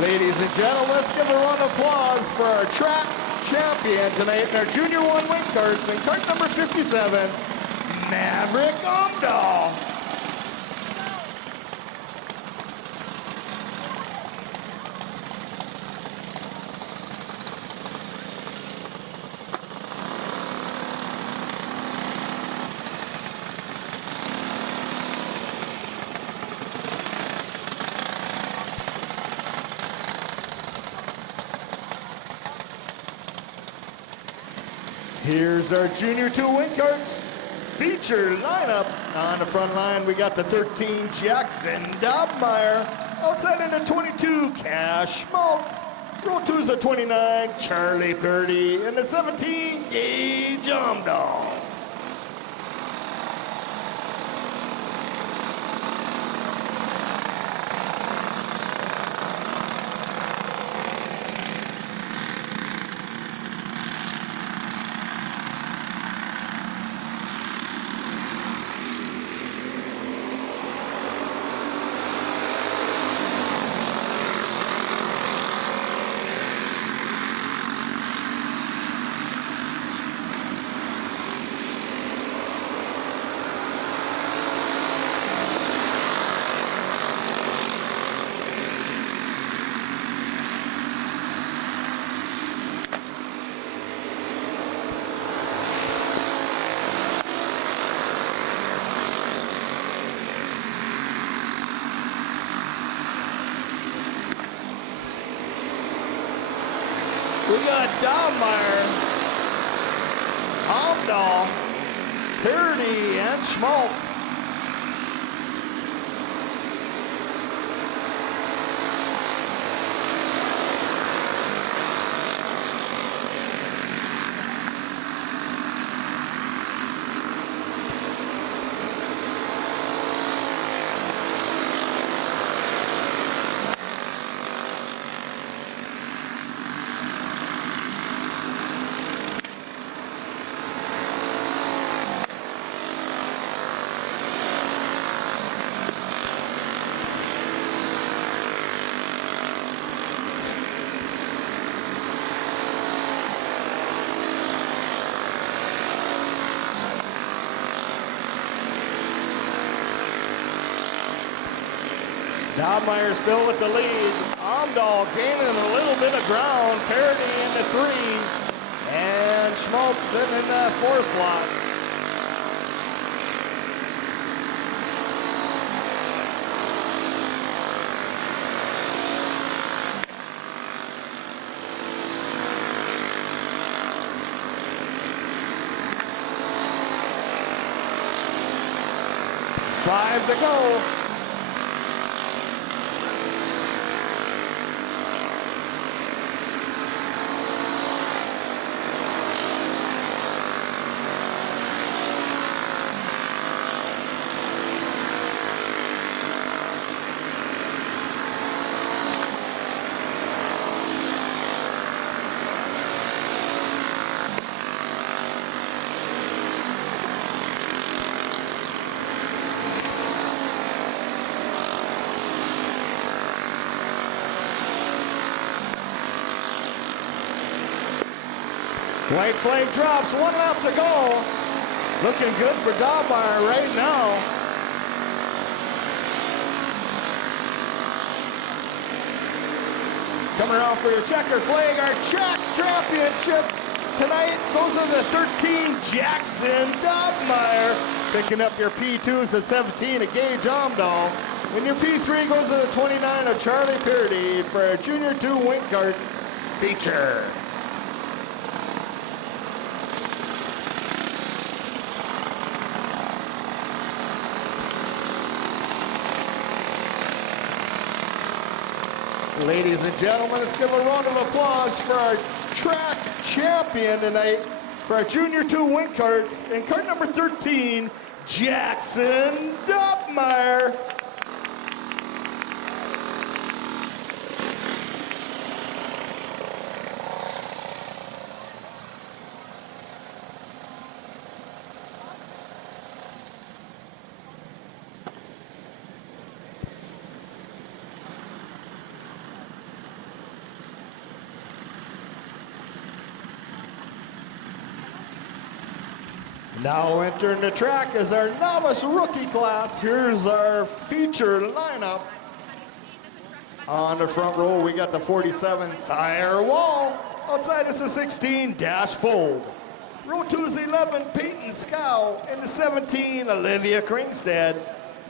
Ladies and gentlemen, let's give a round of applause for our track champion tonight in our Junior 1 Wing Karts and kart number 57, Maverick Almdahl. Here's our Junior 2 Wing Karts feature lineup. On the front line, we got the 13 Jackson Dobmeyer. Outside in the 22, Cash Schmaltz. Row 2's the 29, Charlie Purdy. And the 17, Gage Almdahl. got Dobmeyer, Omdahl, Parody, and Schmaltz. Dobmeyer still with the lead. Omdahl gaining a little bit of ground. Parody in the 3. And Schmaltz sitting in the 4 slot. Five to go. White flag drops, 1 lap to go. Looking good for Dobmeyer right now. Coming around for your checker flag, our track championship tonight goes on the 13, Jackson Dobmeyer. Picking up your P2s at 17 of Gage Omdahl. And your P3 goes to the 29 of Charlie Purdy for our Junior 2 Wing Karts feature. Ladies and gentlemen, let's give a round of applause for our track champion tonight for our Junior 2 Wing Karts. And kart number 13, Jackson Dobmeyer. Now entering the track is our novice rookie class. Here's our feature lineup. On the front row, we got the 47, Thayer Wall. Outside is the 16, Dash Fold. Row 2 is 11, Peyton Scow. And the 17, Olivia Kringstad.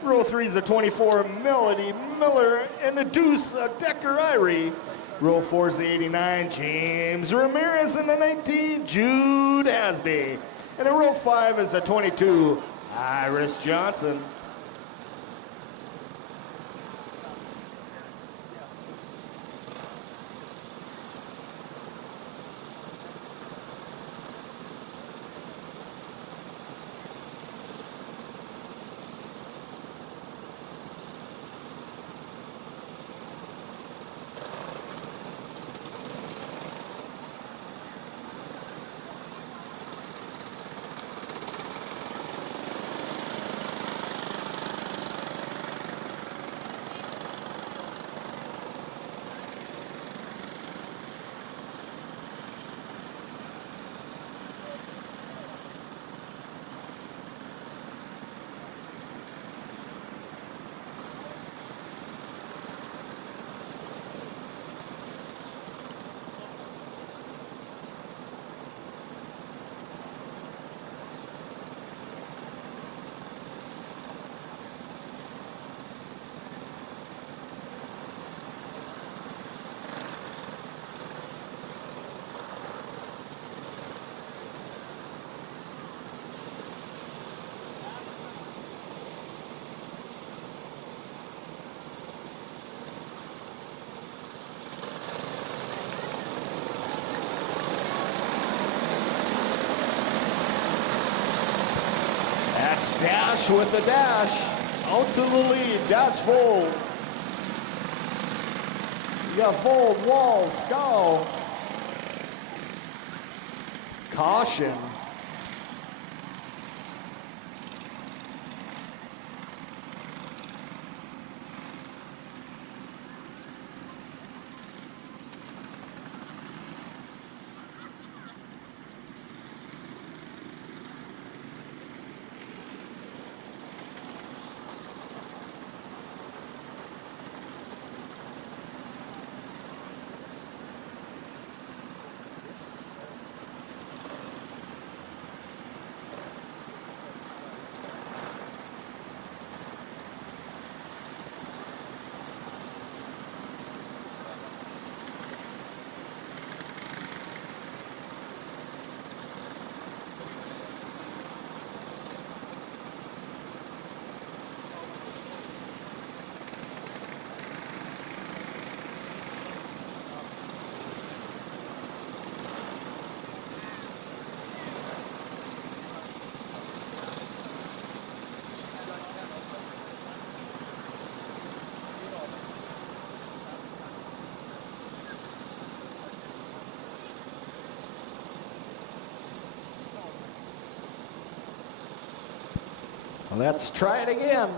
Row 3 is the 24, Melody Miller. And the deuce, Decker Irie. Row 4 is the 89, James Ramirez. And the 19, Jude Asby. And in row 5 is the 22, Iris Johnson. Dash with a dash. Out to the lead. Dash Vold. You got Vold, Wall, Scow. Caution. Let's try it again.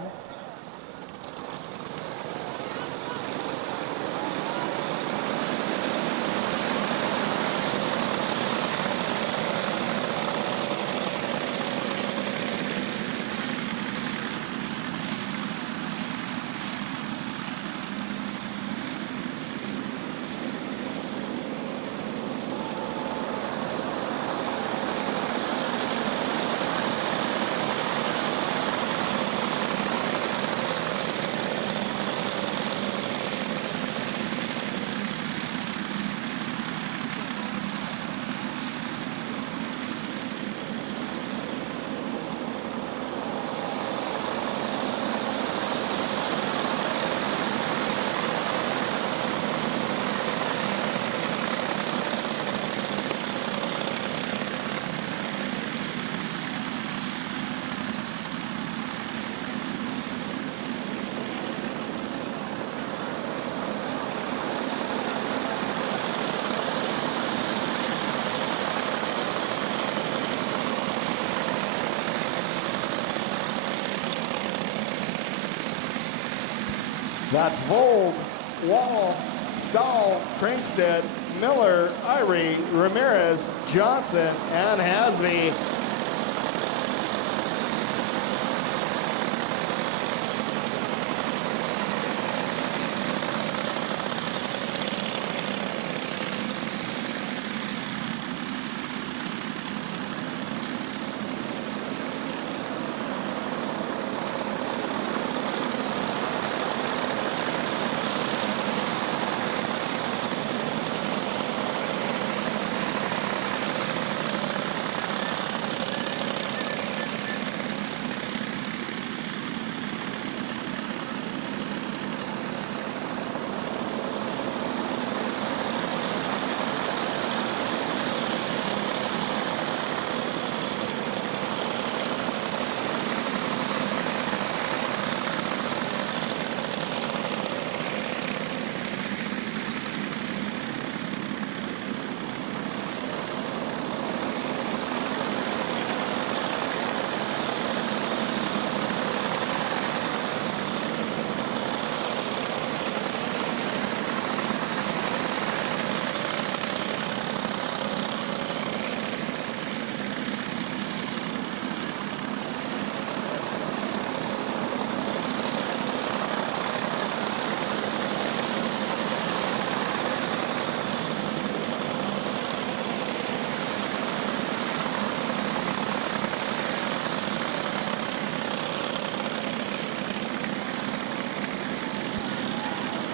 That's Vold, Wall, Stahl, Kringstead, Miller, Irie, Ramirez, Johnson, and Hasby.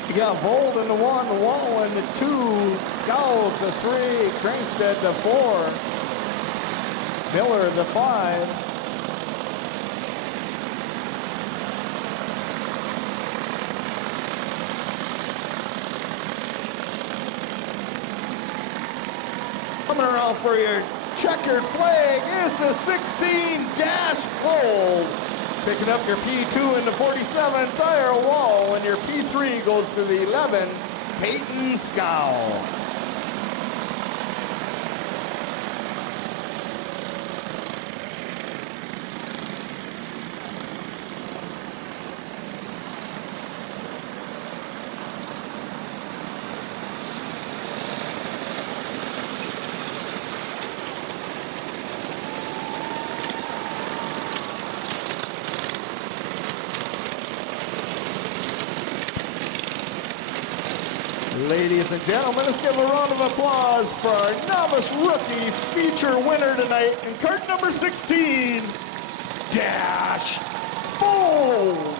You got Vold in the 1, Wall in the 2, Scowl the 3, Kringstead the 4, Miller the 5. Coming around for your checkered flag is the 16 Dash Vold. Picking up your P2 in the 47, Tyre Wall, and your P3 goes to the 11, Peyton Scow. Ladies and gentlemen, let's give a round of applause for our novice rookie feature winner tonight in cart number 16, Dash Bold.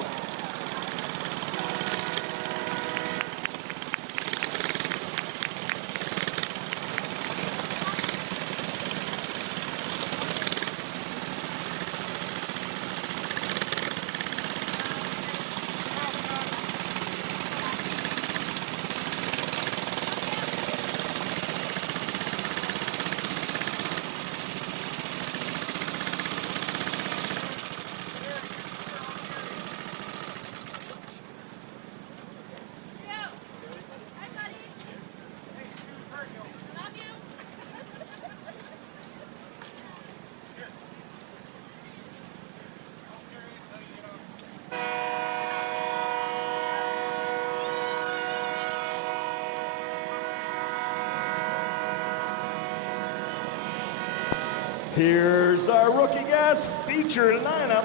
Here's our rookie gas feature lineup.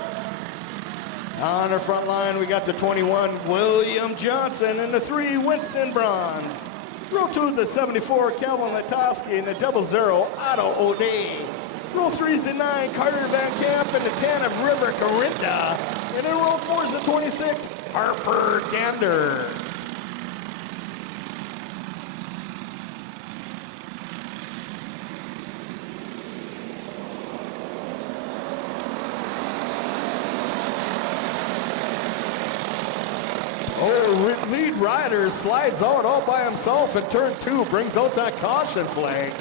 On our front line, we got the 21, William Johnson, and the 3, Winston Bronze. Row 2, the 74, Calvin Latoski, and the 00, Otto O'Day. Row 3 is the 9, Carter Van Camp, and the 10 of River Corinda. And in row 4 is the 26, Harper Gander. Oh, lead rider slides out all by himself in turn 2, brings out that caution flag.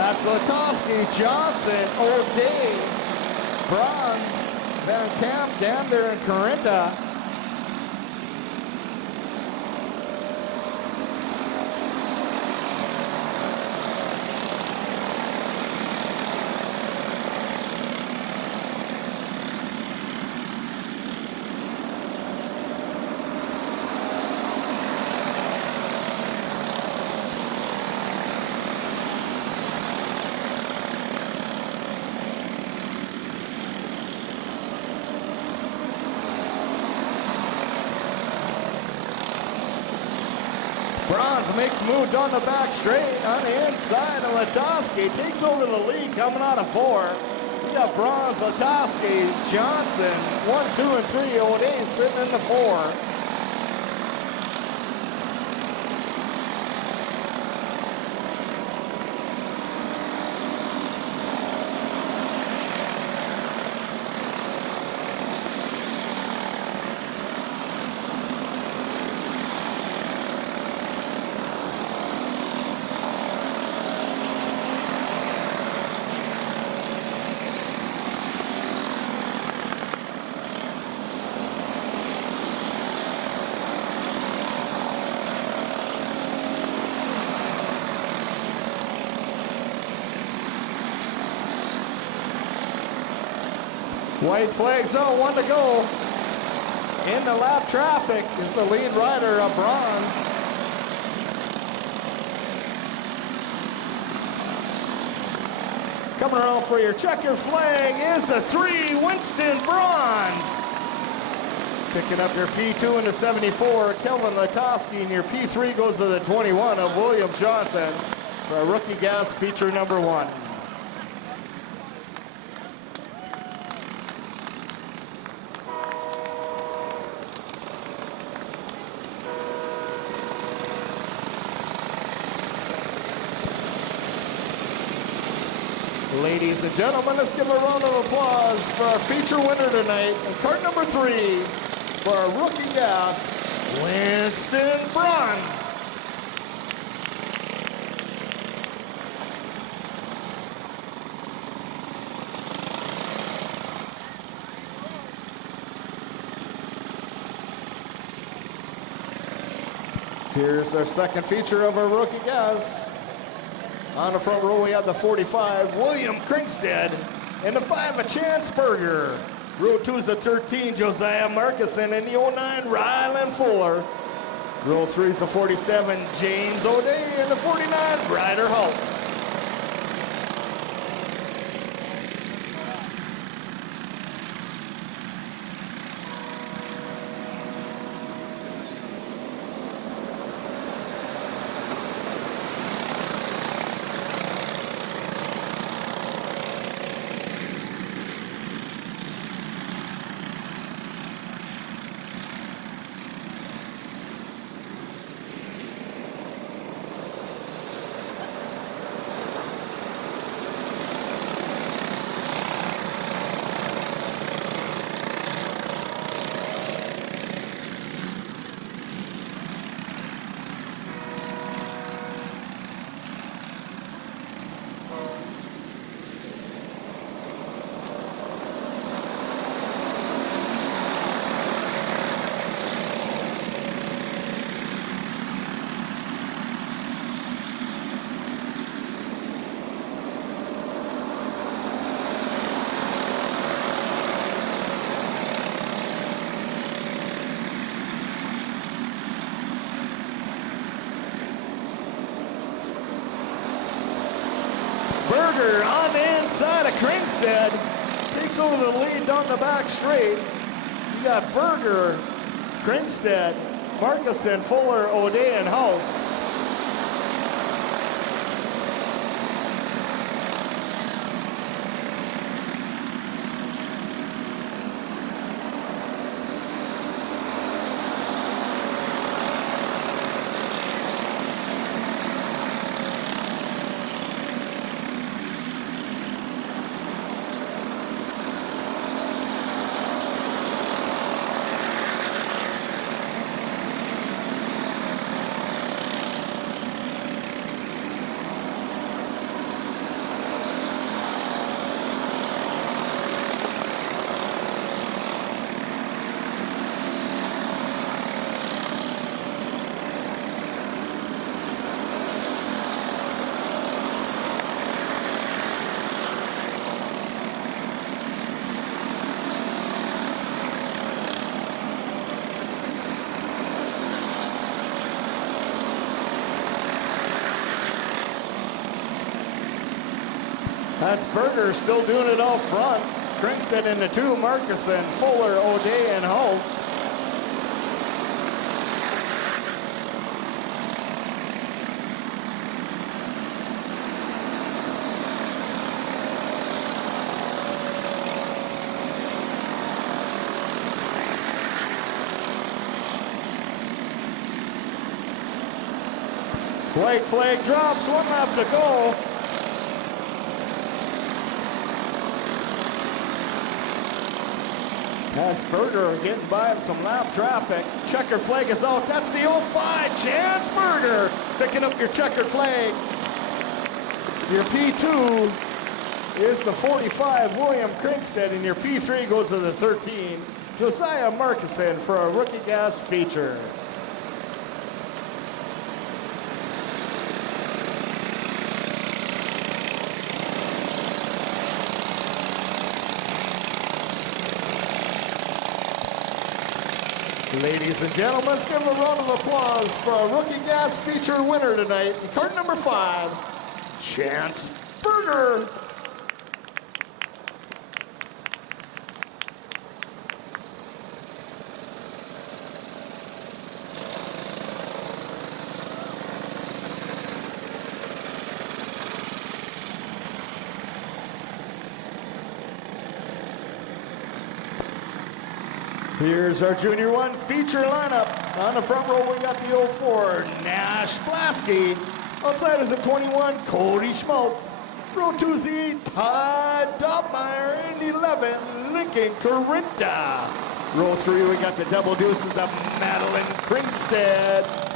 That's Latoski, Johnson, O'Day, Bronze, Van Camp, Gander, and Corinta. Bronze makes move down the back straight on the inside, and Latoski takes over the lead coming out of 4. We got Bronze, Latoski, Johnson, 1, 2, and 3. O'Day sitting in the 4. White flags out, 1 to go. In the lap traffic is the lead rider of Bronze. Coming around for your checker flag is the 3, Winston Bronze. Picking up your P2 in the 74, Kelvin Latoski, and your P3 goes to the 21 of William Johnson for a rookie gas feature number 1. Ladies and gentlemen, let's give a round of applause for our feature winner tonight in cart number 3 for our rookie gas, Winston Bronze. Here's our second feature of our rookie gas. On the front row, we have the 45, William Krinkstead, and the 5, a Chance Berger. Row 2 is the 13, Josiah Markison, and the 09, Rylan Fuller. Row 3 is the 47, James O'Day, and the 49, Ryder Hulse. Berger on the inside of Krinkstead. Takes over the lead down the back straight. You got Berger, Krinkstead, Markison, Fuller, O'Day, and Hulse. That's Berger still doing it out front. Krinkstead in the 2, Markison, Fuller, O'Day, and Hulse. White flag drops, 1 lap to go. That's Berger getting by in some lap traffic. Checker flag is out. That's the 05, Chance Berger picking up your checkered flag. Your P2 is the 45, William Krinkstead, and your P3 goes to the 13, Josiah Markison, for a rookie gas feature. Ladies and gentlemen, let's give a round of applause for our rookie gas feature winner tonight, in cart number 5, Chance Berger. Here's our Junior 1 feature lineup. On the front row, we got the 04, Nash Blasky. Outside is a 21, Cody Schmaltz. Row 2Z, Todd Dobmeyer. And 11, Lincoln Corinta. Row 3, we got the double deuces of Madeline Krinkstead.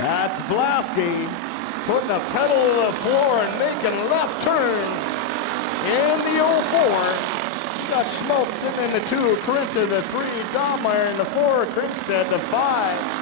That's Blasky putting the pedal to the floor and making left turns in the 04. Got Schmaltz sitting in the 2, Corinta the 3, Dahmeyer in the 4, Krinkstead the 5.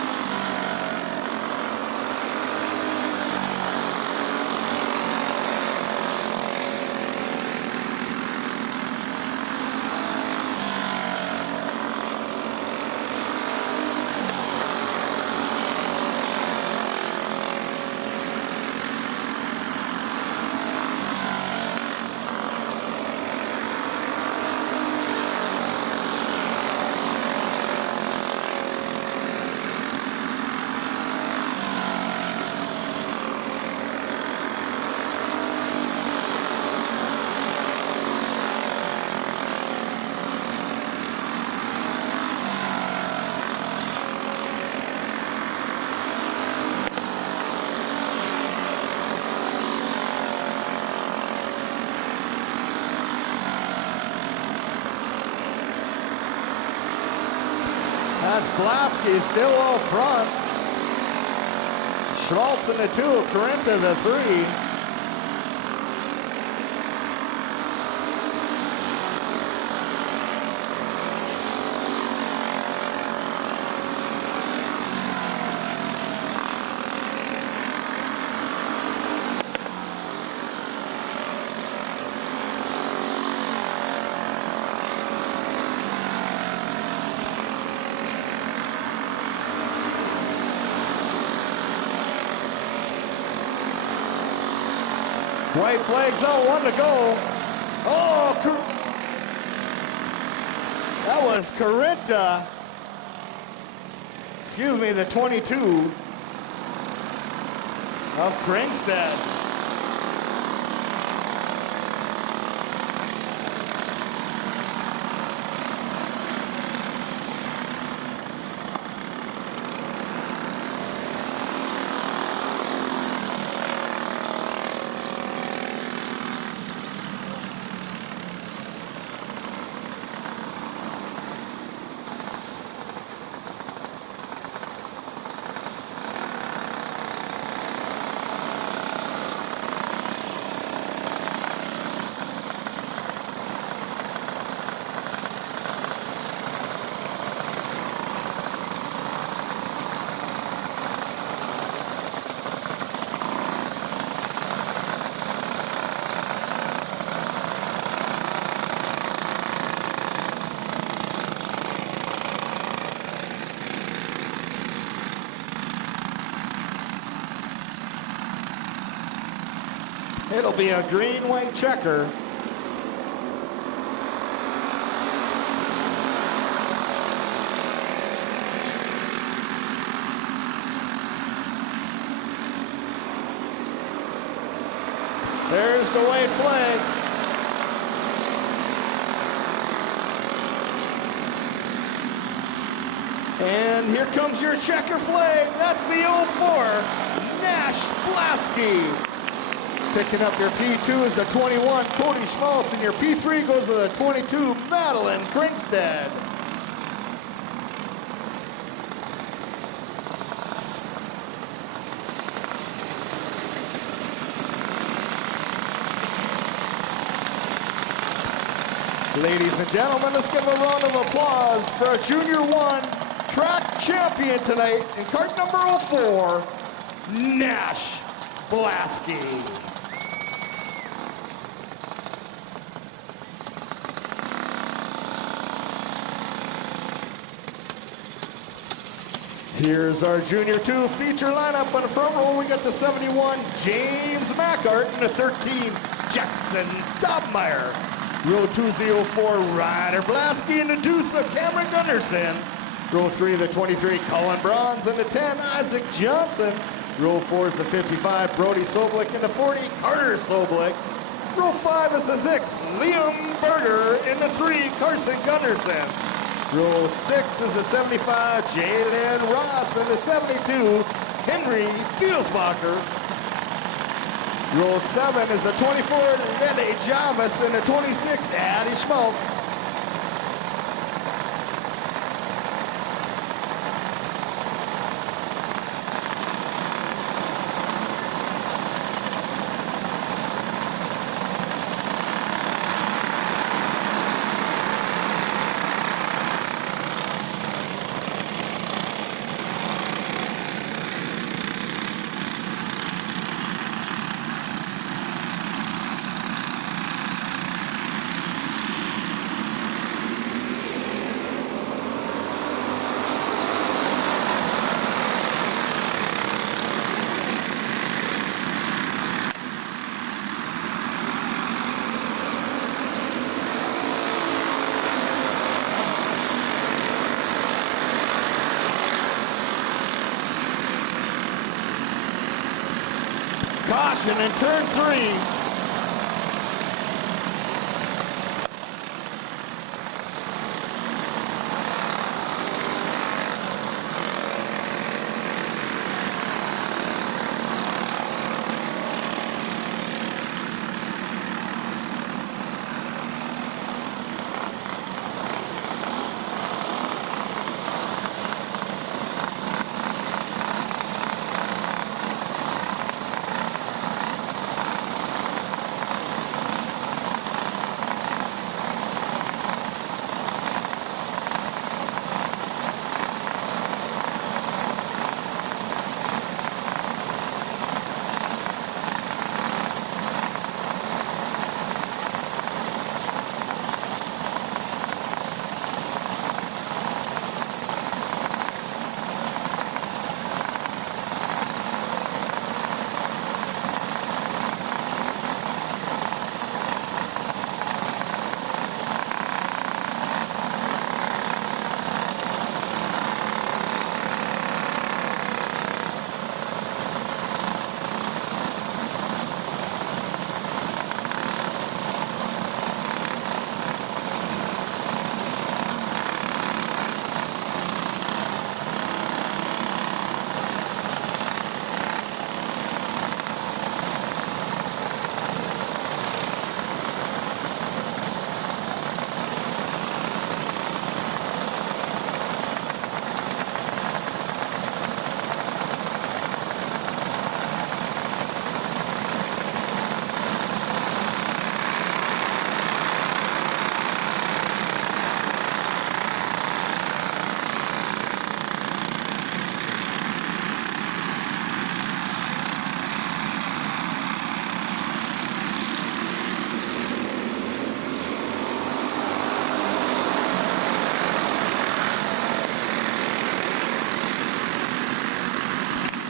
That's Blasky still out front. Schmaltz in the 2, Corinta the 3. White flags out, 1 to go. Oh, that was Corinta. Excuse me, the 22 of Krinkstead. It'll be a green-white checker. There's the white flag. And here comes your checker flag. That's the 04 Nash Blasky. Picking up your P2 is the 21 Cody Schmaltz, and your P3 goes to the 22 Madeline Krinkstead. Ladies and gentlemen, let's give a round of applause for our Junior 1 track champion tonight in kart number 04, Nash Blasky. Here's our Junior 2 feature lineup. On the front row, we got the 71 James Mackart and the 13 Jackson Dobmeyer. Row 204 Ryder Blasky and the deuce of Cameron Gunderson. Row 3 the 23 Colin Bronze and the 10 Isaac Johnson. Row 4 is the 55 Brody Soblik and the 40 Carter Soblik. Row 5 is the 6 Liam Berger and the 3 Carson Gunderson. Row 6 is the 75 Jalen Ross and the 72 Henry Beatlesbacher. Row 7 is the 24 Lele Javis and the 26 Addie Schmaltz. Caution in turn 3.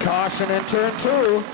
Caution in turn 2.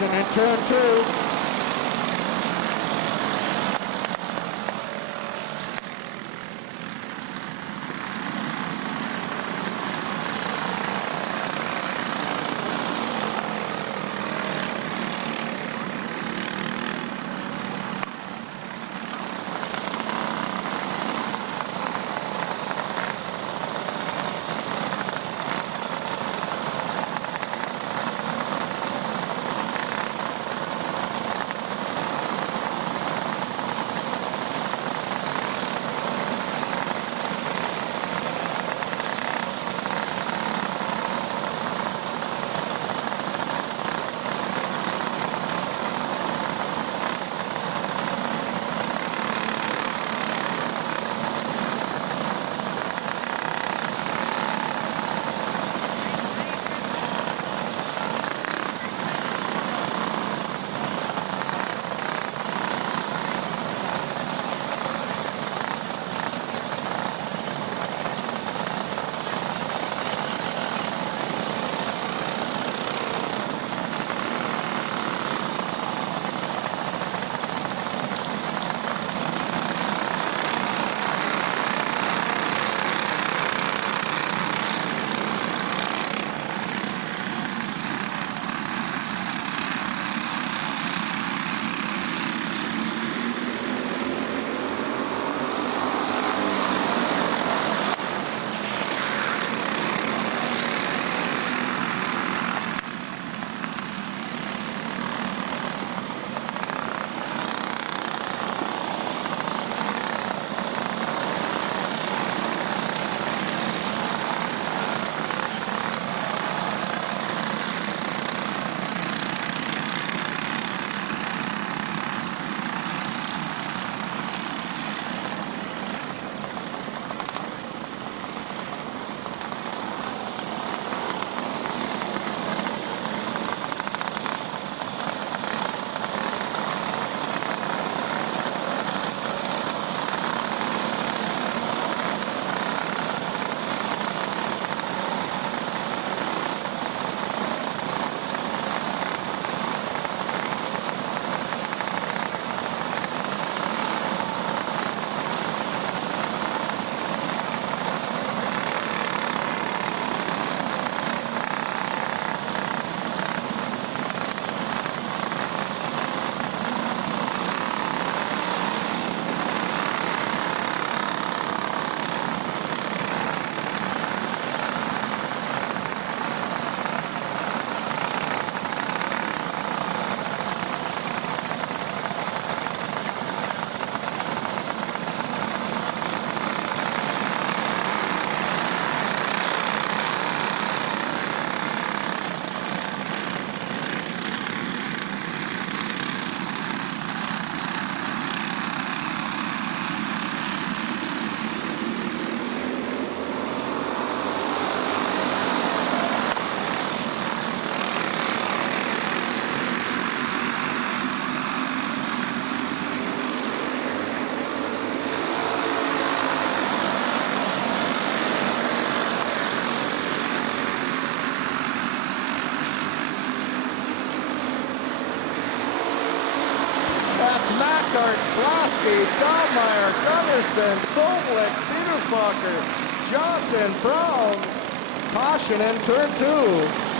Caution in turn 2. Lockhart, Broski, Dahlmeyer, Gunnarsson, Soblik, Petersbacher, Johnson, Browns. Caution in turn 2.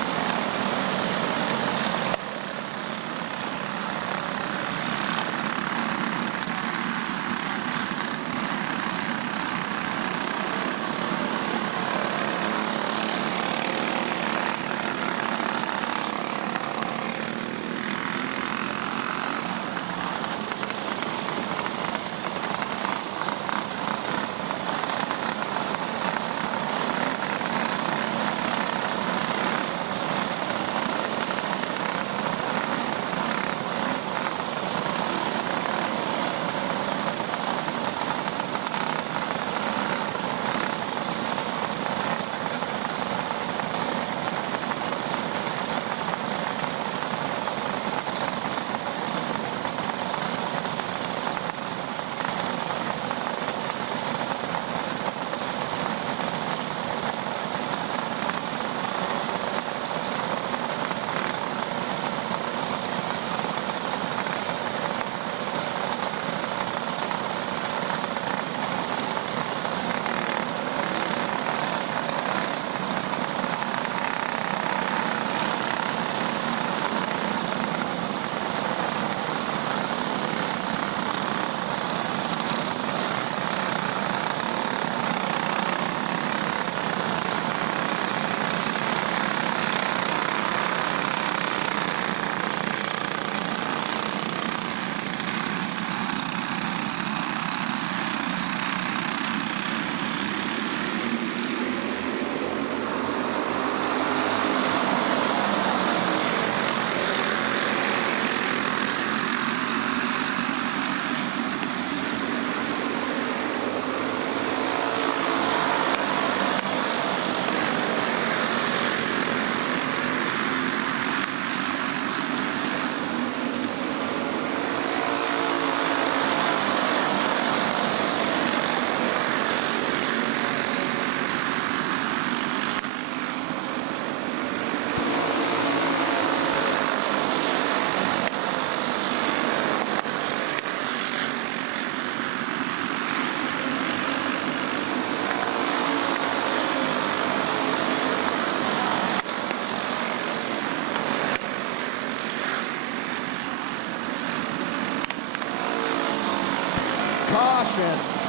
Intermission.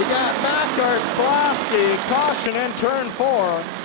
We got Mackart Blasky, caution in turn 4.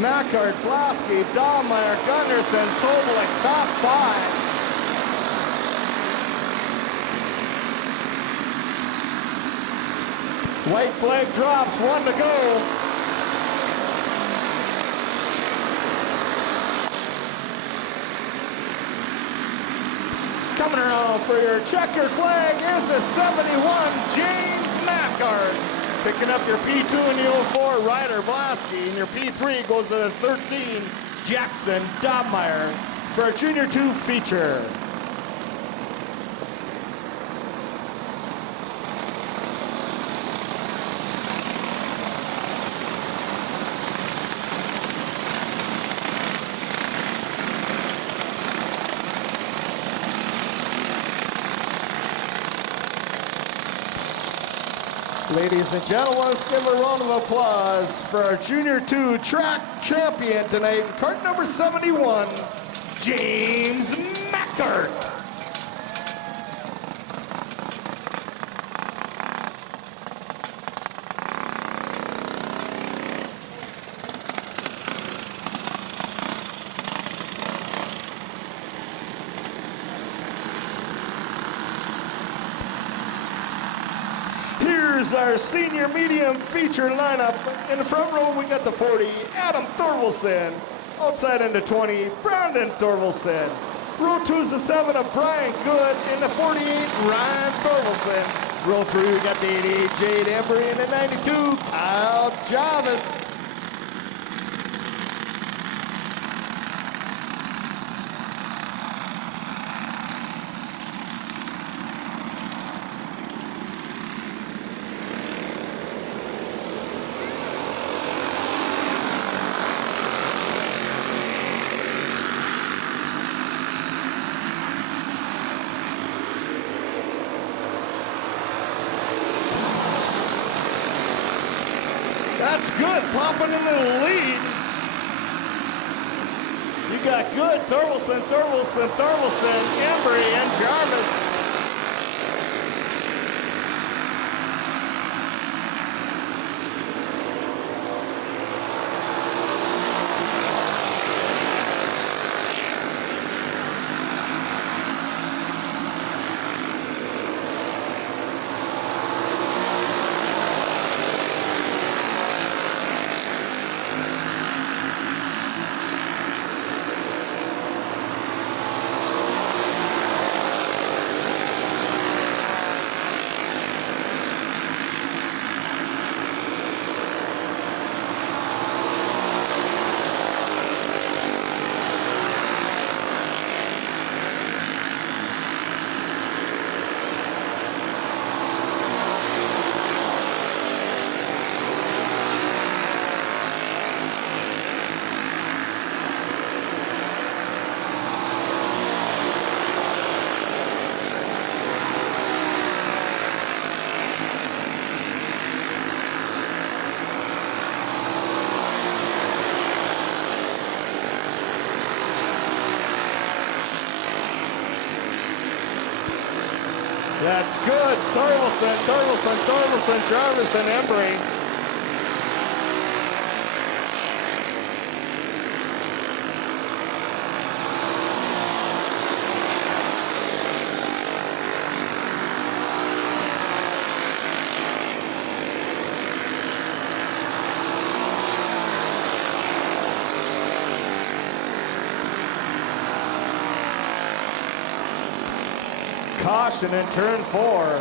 Mackart, Blasky, Dahlmeyer, Gunderson, Sobolik, top 5. White flag drops, 1 to go. Coming around for your checkered flag is the 71, James Mackart. Picking up your P2 in the 04, Ryder Blasky. And your P3 goes to the 13, Jackson Dobmeyer for a Junior 2 feature. Ladies and gentlemen, let's give a round of applause for our Junior 2 track champion tonight, cart number 71, James Mackart. Here's our senior medium feature lineup. In the front row, we got the 40, Adam Thorvaldsen. Outside into 20, Brandon Thorvaldsen. Row 2 is the 7 of Brian Good. In the 48, Ryan Thorvaldsen. Row 3, we got the 88, Jade Embry. In the 92, Kyle Jarvis. That's Good popping into the lead. You got Good, Thorvaldsen, Embry, and Jarvis. That's Good, Thorvaldsen, Jarvis, and Embry. Caution in turn 4.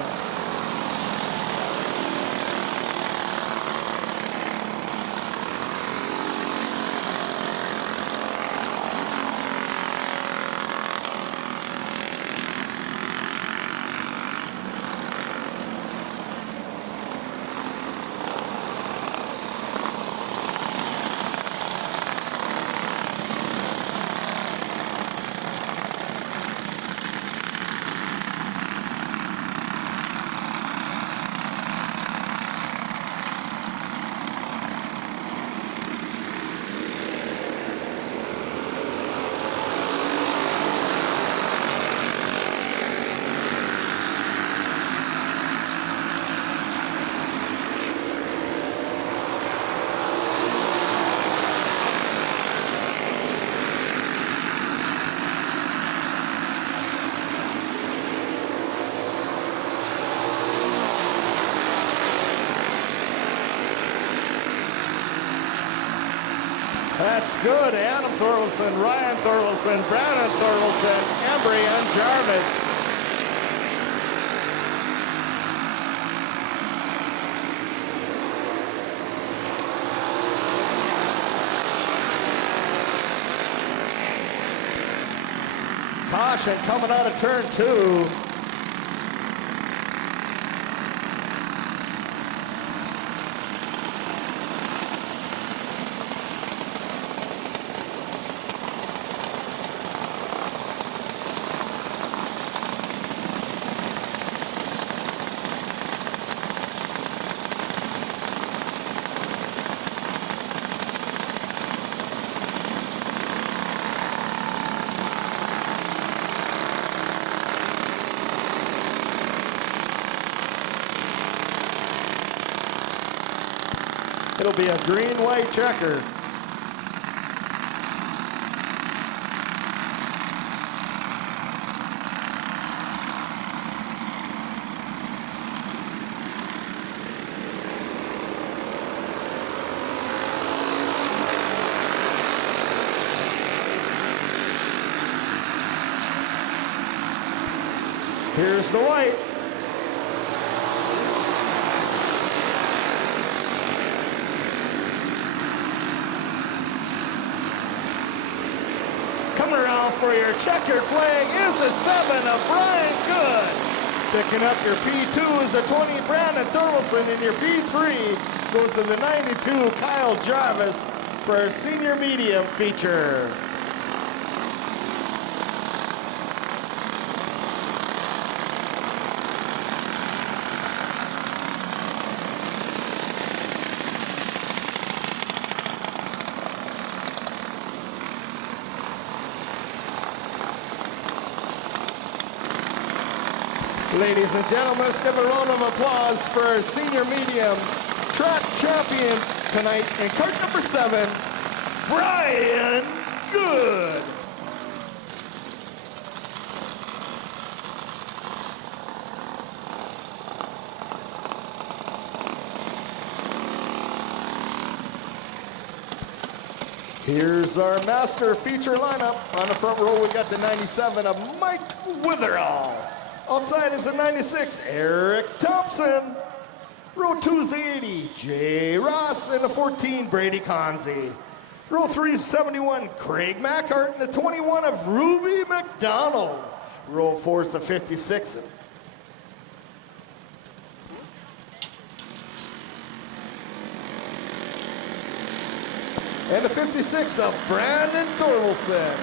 That's good. Adam Thorlson, Ryan Thorlson, Brandon Thorlson, Embry, and Jarvis. Caution coming out of turn 2. It'll be a green-white checker. Here's the white. Coming around for your checker flag is a 7 of Brian Good. Picking up your P2 is a 20 Brandon Thorlson, and your P3 goes to the 92 Kyle Jarvis for our senior medium feature. Ladies and gentlemen, let's give a round of applause for our senior medium track champion tonight in cart number 7, Brian Good. Here's our master feature lineup. On the front row, we got the 97 of Mike Witherall. Outside is the 96, Eric Thompson. Row 2 is the 80, Jay Ross, and the 14, Brady Conzi. Row 3 is 71, Craig Mackhart, and the 21 of Ruby McDonald. Row 4 is the 56. And the 56 of Brandon Thorlson.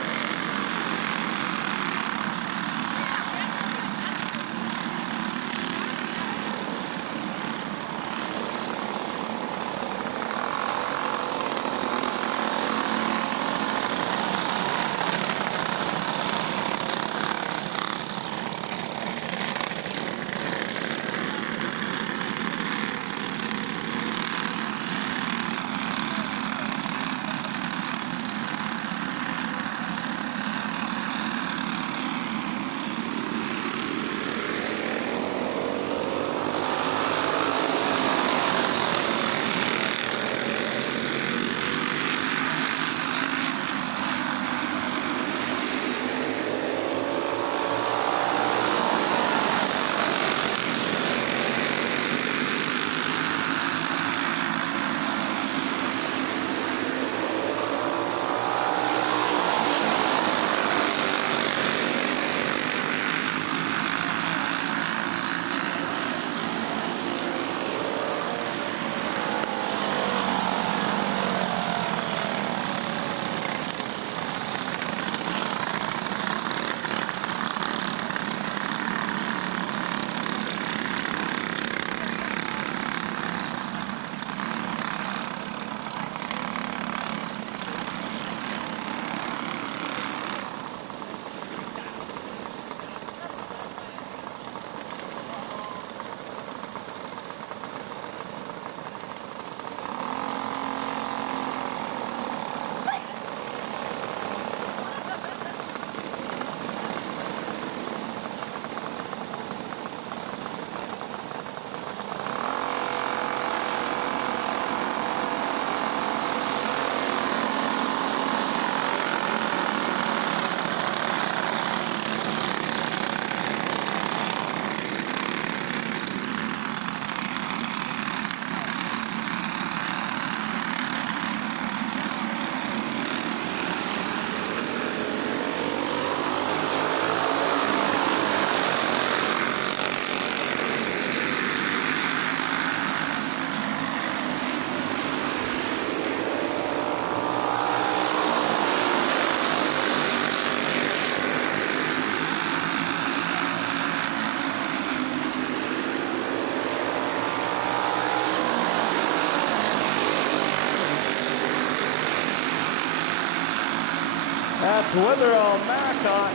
That's Witherall, Mackhart,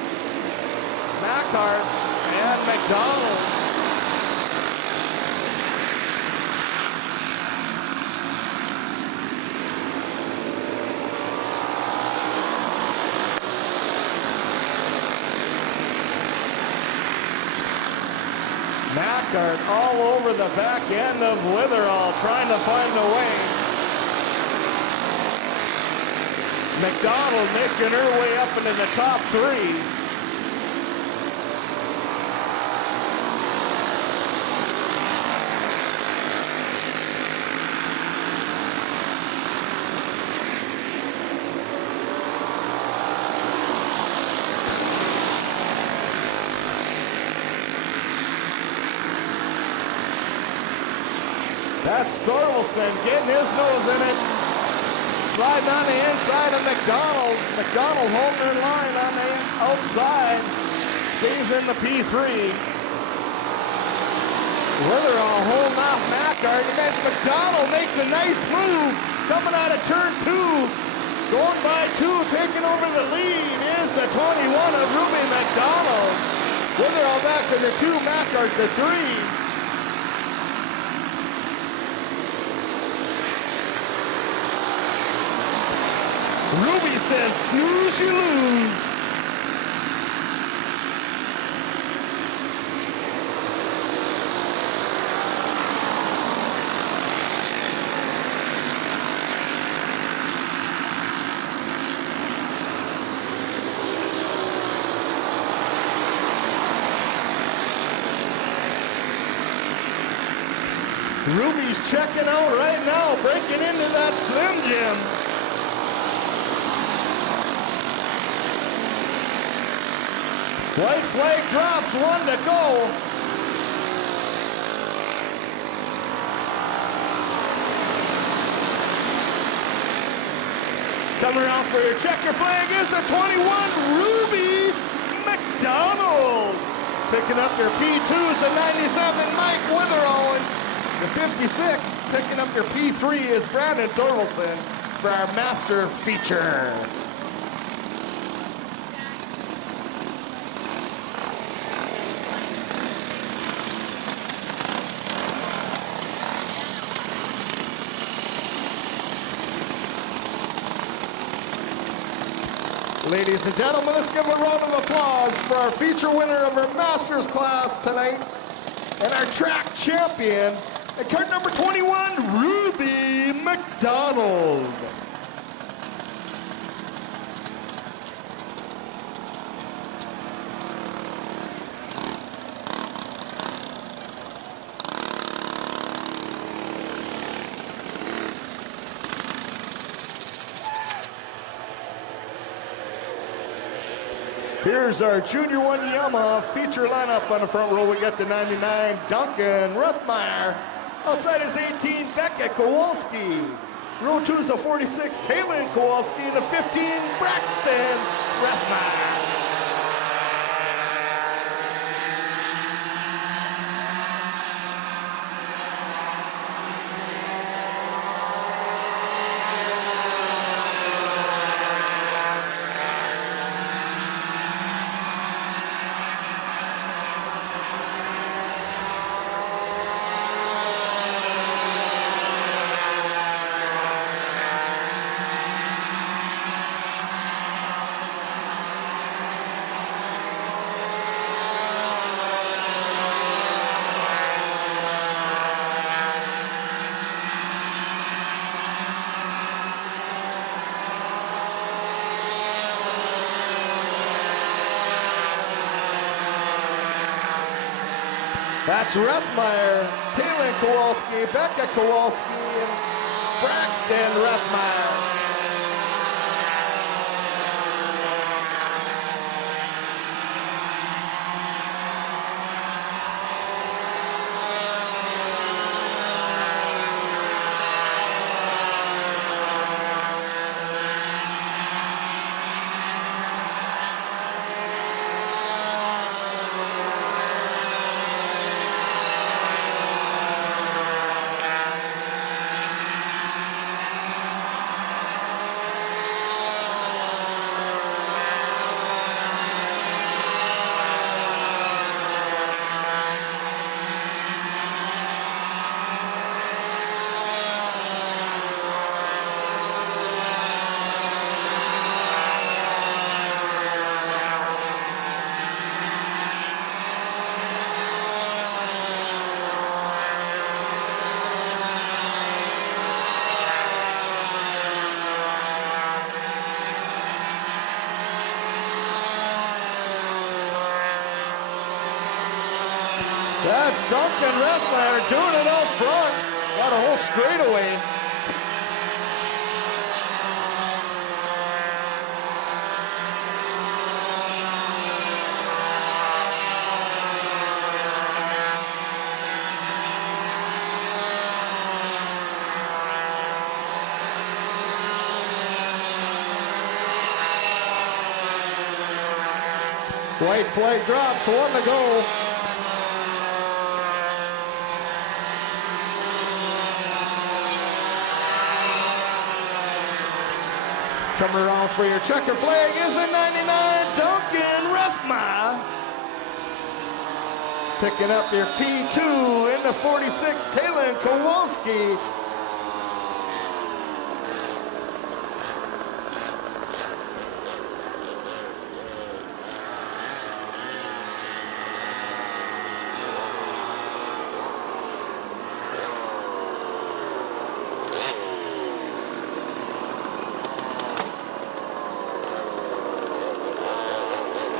and McDonald. Mackhart all over the back end of Witherall, trying to find a way. McDonald making her way up into the top three. That's Thorvaldsen getting his nose in it. Sliding on the inside of McDonald. McDonald holding in line on the outside. Stays in the P3. Witherall holding off Mackhart. And then McDonald makes a nice move. Coming out of turn 2. Going by 2. Taking over the lead is the 21 of Ruby McDonald. Witherall back to the 2. Mackhart the 3. Ruby says, snooze, you lose. Ruby's checking out right now, breaking into that Slim Jim. White flag drops, 1 to go. Coming around for your checker flag is the 21, Ruby McDonald. Picking up your P2 is the 97, Mike Witherall. And the 56, picking up your P3 is Brandon Thorvaldsen for our master feature. Ladies and gentlemen, let's give a round of applause for our feature winner of our Masters class tonight and our track champion at card number 21, Ruby McDonald. Here's our Junior 1 Yamaha feature lineup. On the front row, we got the 99, Duncan Ruthmeyer. Outside is 18, Becca Kowalski. Row 2 is the 46, Taylor Kowalski. And the 15, Braxton Ruthmeyer. That's Ruthmeyer, Taylor Kowalski, Becca Kowalski, and Braxton Ruthmeyer. That's Duncan Rethmeyer doing it out front. Got a whole straightaway. White flag drops, 1 to go. Coming around for your checker flag is the 99, Duncan Rethmeyer. Picking up your P2 in the 46, Talon Kowalski.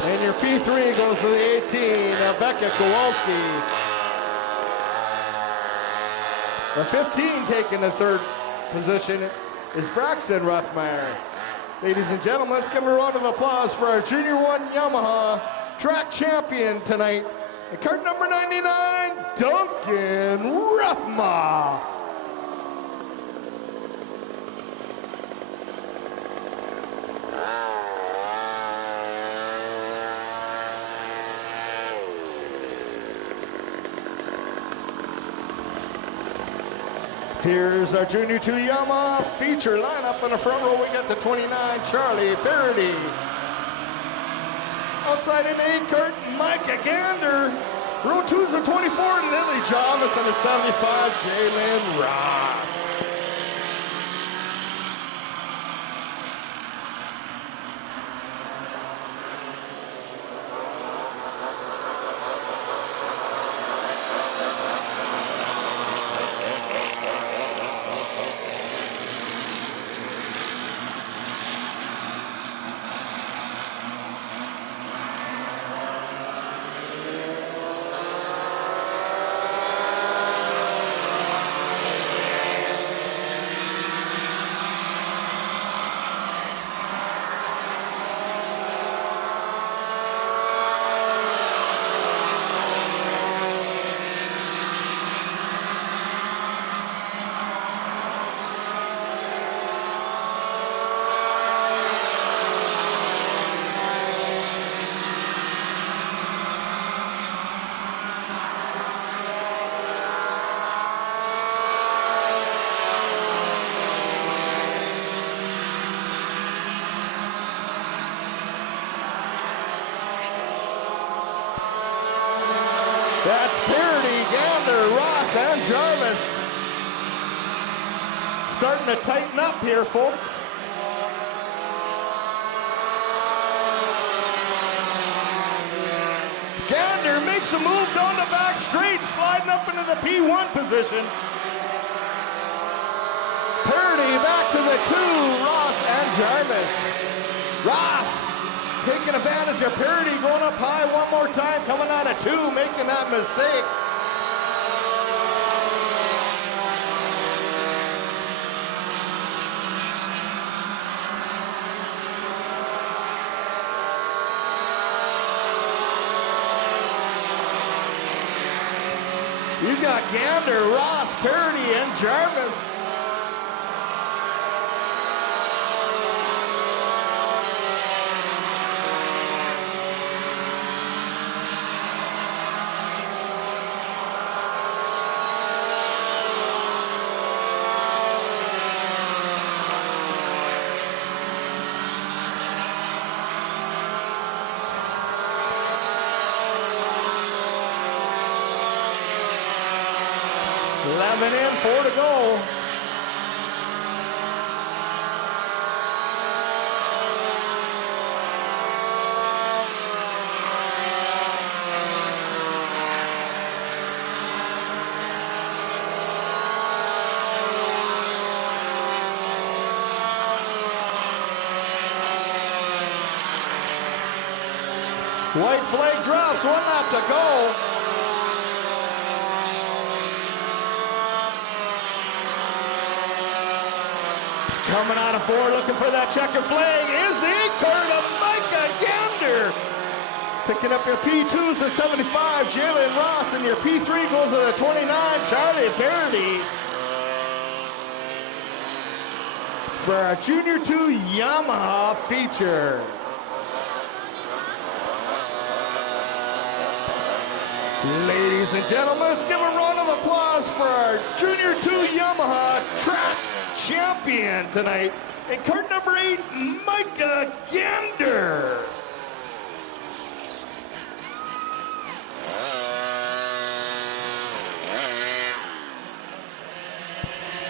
And your P3 goes to the 18, Becca Kowalski. The 15 taking the third position is Braxton Rethmeyer. Ladies and gentlemen, let's give a round of applause for our Junior 1 Yamaha track champion tonight. And card number 99, Duncan Rethmeyer. Here's our Junior 2 Yamaha feature lineup. In the front row, we got the 29, Charlie Parody. Outside in the 8 cart, Micah Gander. Row 2's the 24, Lily Jarvis, and the 75, Jalen Ross. That's Parody, Gander, Ross, and Jarvis. Starting to tighten up here, folks. Gander makes a move down the back straight, sliding up into the P1 position. Parody back to the 2, Ross and Jarvis. Ross taking advantage of Parody, going up high one more time, coming out of 2, making that mistake. You got Gander, Ross, Parody, and Jarvis. In, 4 to go. White flag drops, 1 lap to go. Coming out of 4, looking for that checker flag is the 8-car of Micah Gander. Picking up your P2 is the 75, Jalen Ross, and your P3 goes to the 29, Charlie Verdi. For our Junior 2 Yamaha feature. Ladies and gentlemen, let's give a round of applause for our Junior 2 Yamaha track champion tonight in cart number 8, Micah Gander.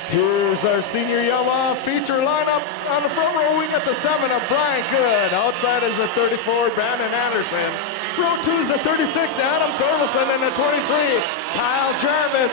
Here's our senior Yamaha feature lineup. On the front row, we got the 7 of Brian Good. Outside is the 34, Brandon Anderson. Row 2 is the 36, Adam Thormelson, and the 23, Kyle Jarvis.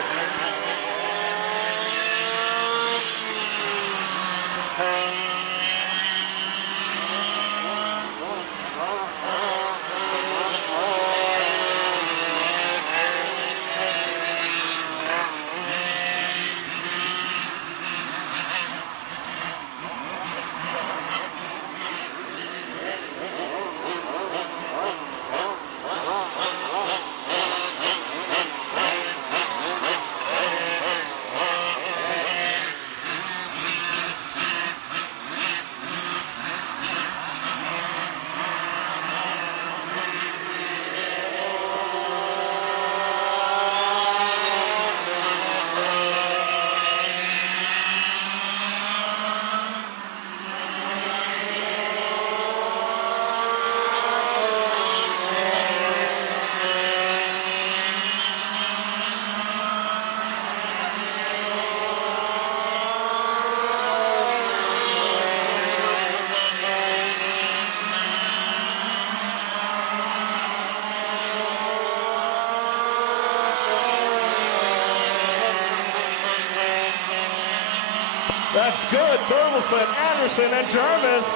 That's good. Thormelson, Anderson, and Jarvis.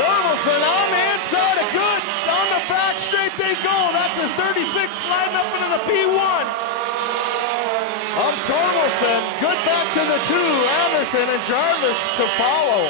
Thormelson on the inside of Good. On the back straight they go. That's a 36 sliding up into the P1. Of Thormelson. Good back to the 2. Anderson and Jarvis to follow.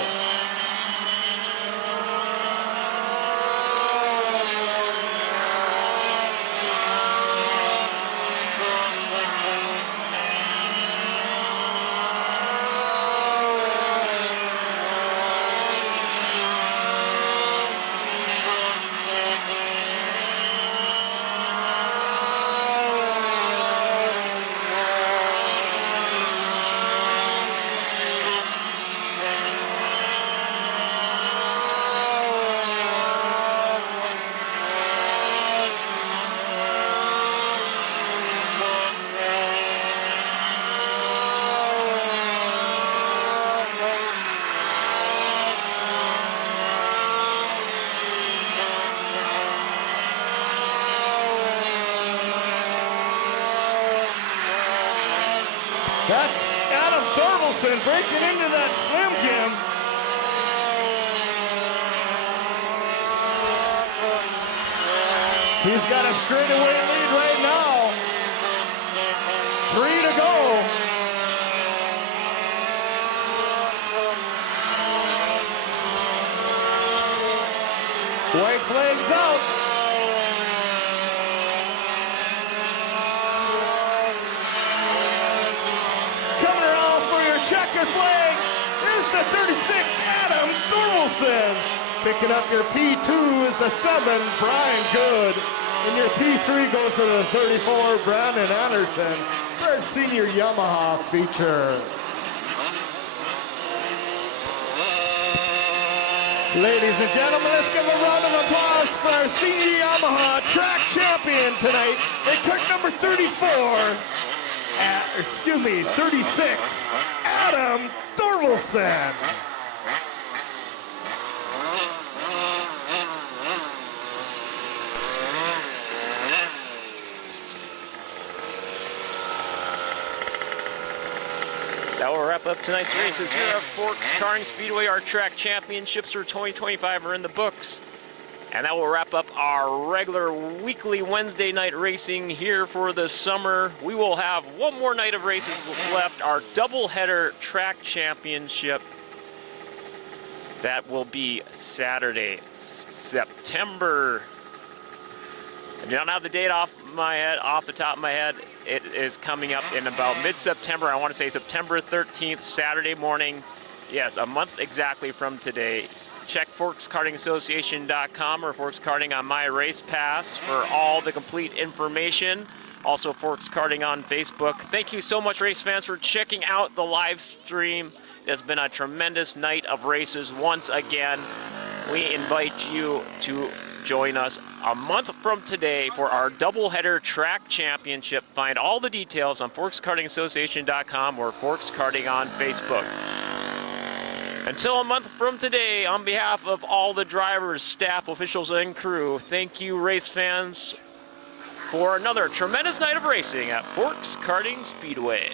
That's Adam Thormelson breaking into that Slim Jim. He's got a straightaway lead right now. 3 to go. White flag's out. Checker flag is the 36, Adam Thormelson. Picking up your P2 is the 7, Brian Good. And your P3 goes to the 34, Brandon Anderson, for a senior Yamaha feature. Ladies and gentlemen, let's give a round of applause for our senior Yamaha track champion tonight at cart number 34. 36, Adam Thorvaldsen. That will wrap up tonight's races here at Forks Karting Speedway. Our track championships for 2025 are in the books. And that will wrap up our regular weekly Wednesday night racing here for the summer. We will have one more night of races left, our doubleheader track championship. That will be Saturday, September. I don't have the date off the top of my head. It is coming up in about mid-September. I want to say September 13th, Saturday morning. Yes, a month exactly from today. Check ForksKartingAssociation.com or Forks Karting on My Race Pass for all the complete information. Also, Forks Karting on Facebook. Thank you so much, race fans, for checking out the live stream. It has been a tremendous night of races once again. We invite you to join us a month from today for our doubleheader track championship. Find all the details on ForksKartingAssociation.com or Forks Karting on Facebook. Until a month from today, on behalf of all the drivers, staff, officials, and crew, thank you, race fans, for another tremendous night of racing at Forks Karting Speedway.